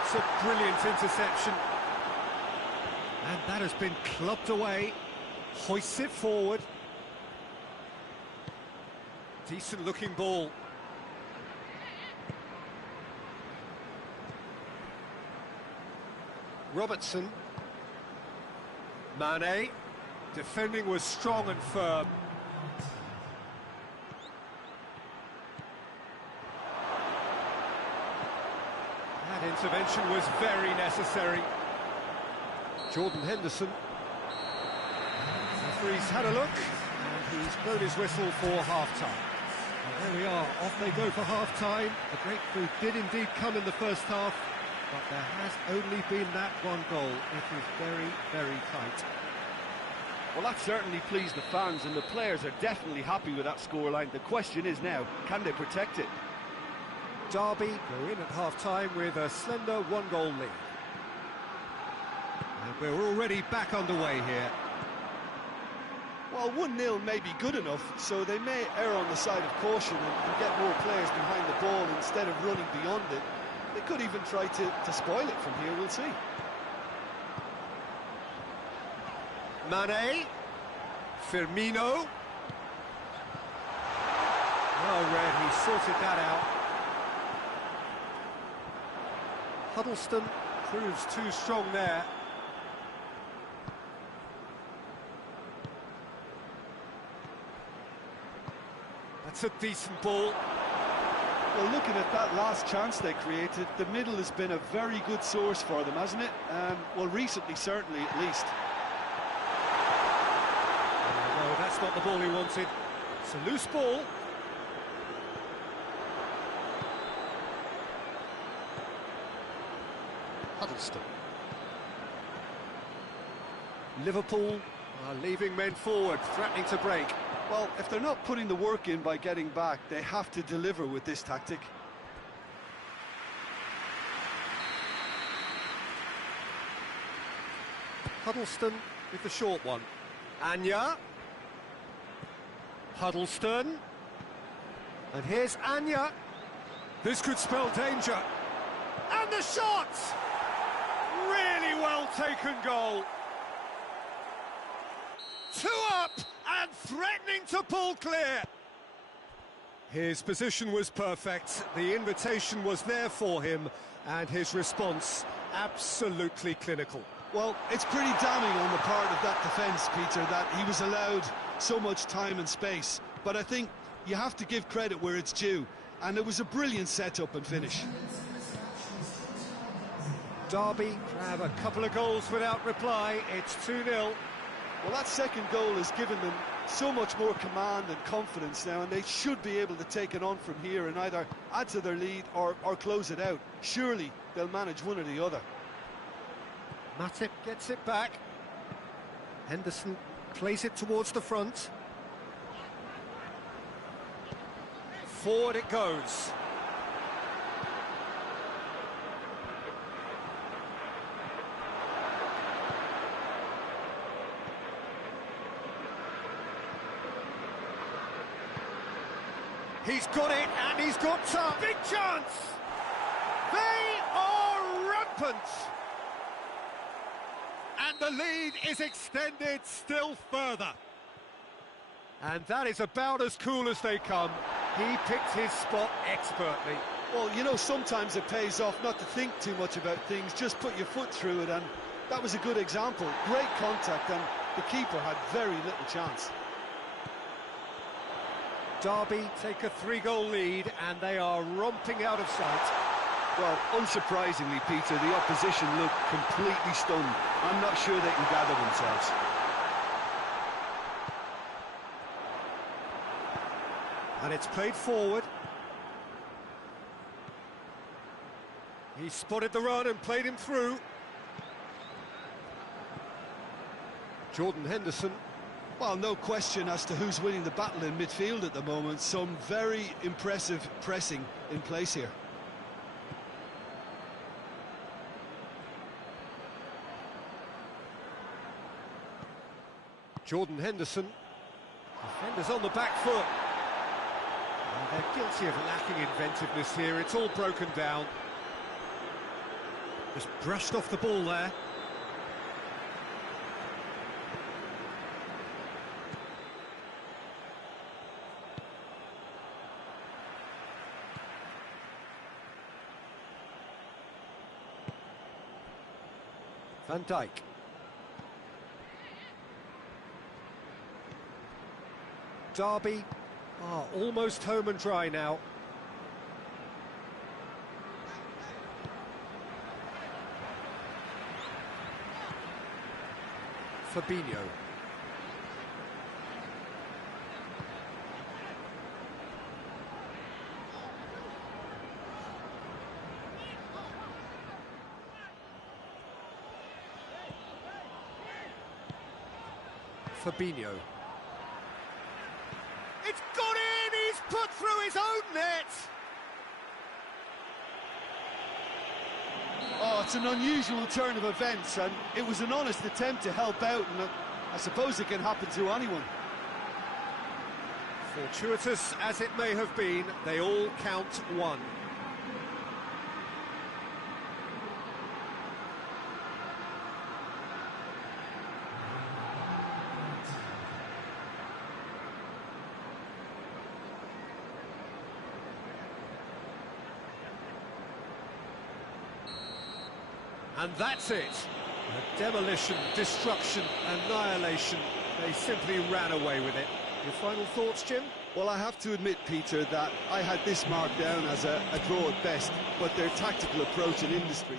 It's a brilliant interception. And that has been clubbed away. Hoists it forward. Decent looking ball. Robertson. Mane. Defending was strong and firm. That intervention was very necessary. Jordan Henderson. The referee's had a look, and he's blown his whistle for half-time. And there we are, off they go for half-time. The breakthrough did indeed come in the first half, but there has only been that one goal. It is very, very tight. Well, that certainly pleased the fans, and the players are definitely happy with that scoreline. The question is now, can they protect it? Derby go in at half-time with a slender one-goal lead. And we're already back underway here. Well, 1-0 may be good enough, so they may err on the side of caution and get more players behind the ball instead of running beyond it. They could even try to spoil it from here, we'll see. Mane, Firmino. Well read, he sorted that out. Huddleston proves too strong there. That's a decent ball. Well, looking at that last chance they created, the middle has been a very good source for them, hasn't it? Well, recently, certainly, at least. No, that's not the ball he wanted. It's a loose ball. Huddleston. Liverpool are leaving men forward, threatening to break. Well, if they're not putting the work in by getting back, they have to deliver with this tactic. Huddleston with the short one. Anya. Huddleston. And here's Anya. This could spell danger. And the shot! Really well taken goal. 2 up and threatening to pull clear. His position was perfect. The invitation was there for him, and his response absolutely clinical. Well, it's pretty damning on the part of that defence, Peter, that he was allowed so much time and space. But I think you have to give credit where it's due, and it was a brilliant setup and finish. Derby grab a couple of goals without reply. It's 2-0. Well, that second goal has given them so much more command and confidence now, and they should be able to take it on from here and either add to their lead or close it out. Surely they'll manage one or the other. Matip gets it back. Henderson plays it towards the front. Forward it goes. He's got it, and he's got some. Big chance! They are rampant! And the lead is extended still further. And that is about as cool as they come. He picked his spot expertly. Well, you know, sometimes it pays off not to think too much about things, just put your foot through it, and that was a good example. Great contact, and the keeper had very little chance. Derby take a 3-goal lead, and they are romping out of sight. Well, unsurprisingly, Peter, the opposition look completely stunned. I'm not sure they can gather themselves. And it's played forward. He spotted the run and played him through. Jordan Henderson. Well, no question as to who's winning the battle in midfield at the moment. Some very impressive pressing in place here. Jordan Henderson. Defenders on the back foot. And they're guilty of lacking inventiveness here. It's all broken down. Just brushed off the ball there. Van Dijk. Derby are almost home and dry now. Fabinho. Fabinho. It's gone in! He's put through his own net! Oh, it's an unusual turn of events, and it was an honest attempt to help out, and I suppose it can happen to anyone. Fortuitous as it may have been, they all count one. And that's it. Demolition, destruction, annihilation. They simply ran away with it. Your final thoughts, Jim? Well, I have to admit, Peter, that I had this marked down as a draw at best, but their tactical approach and industry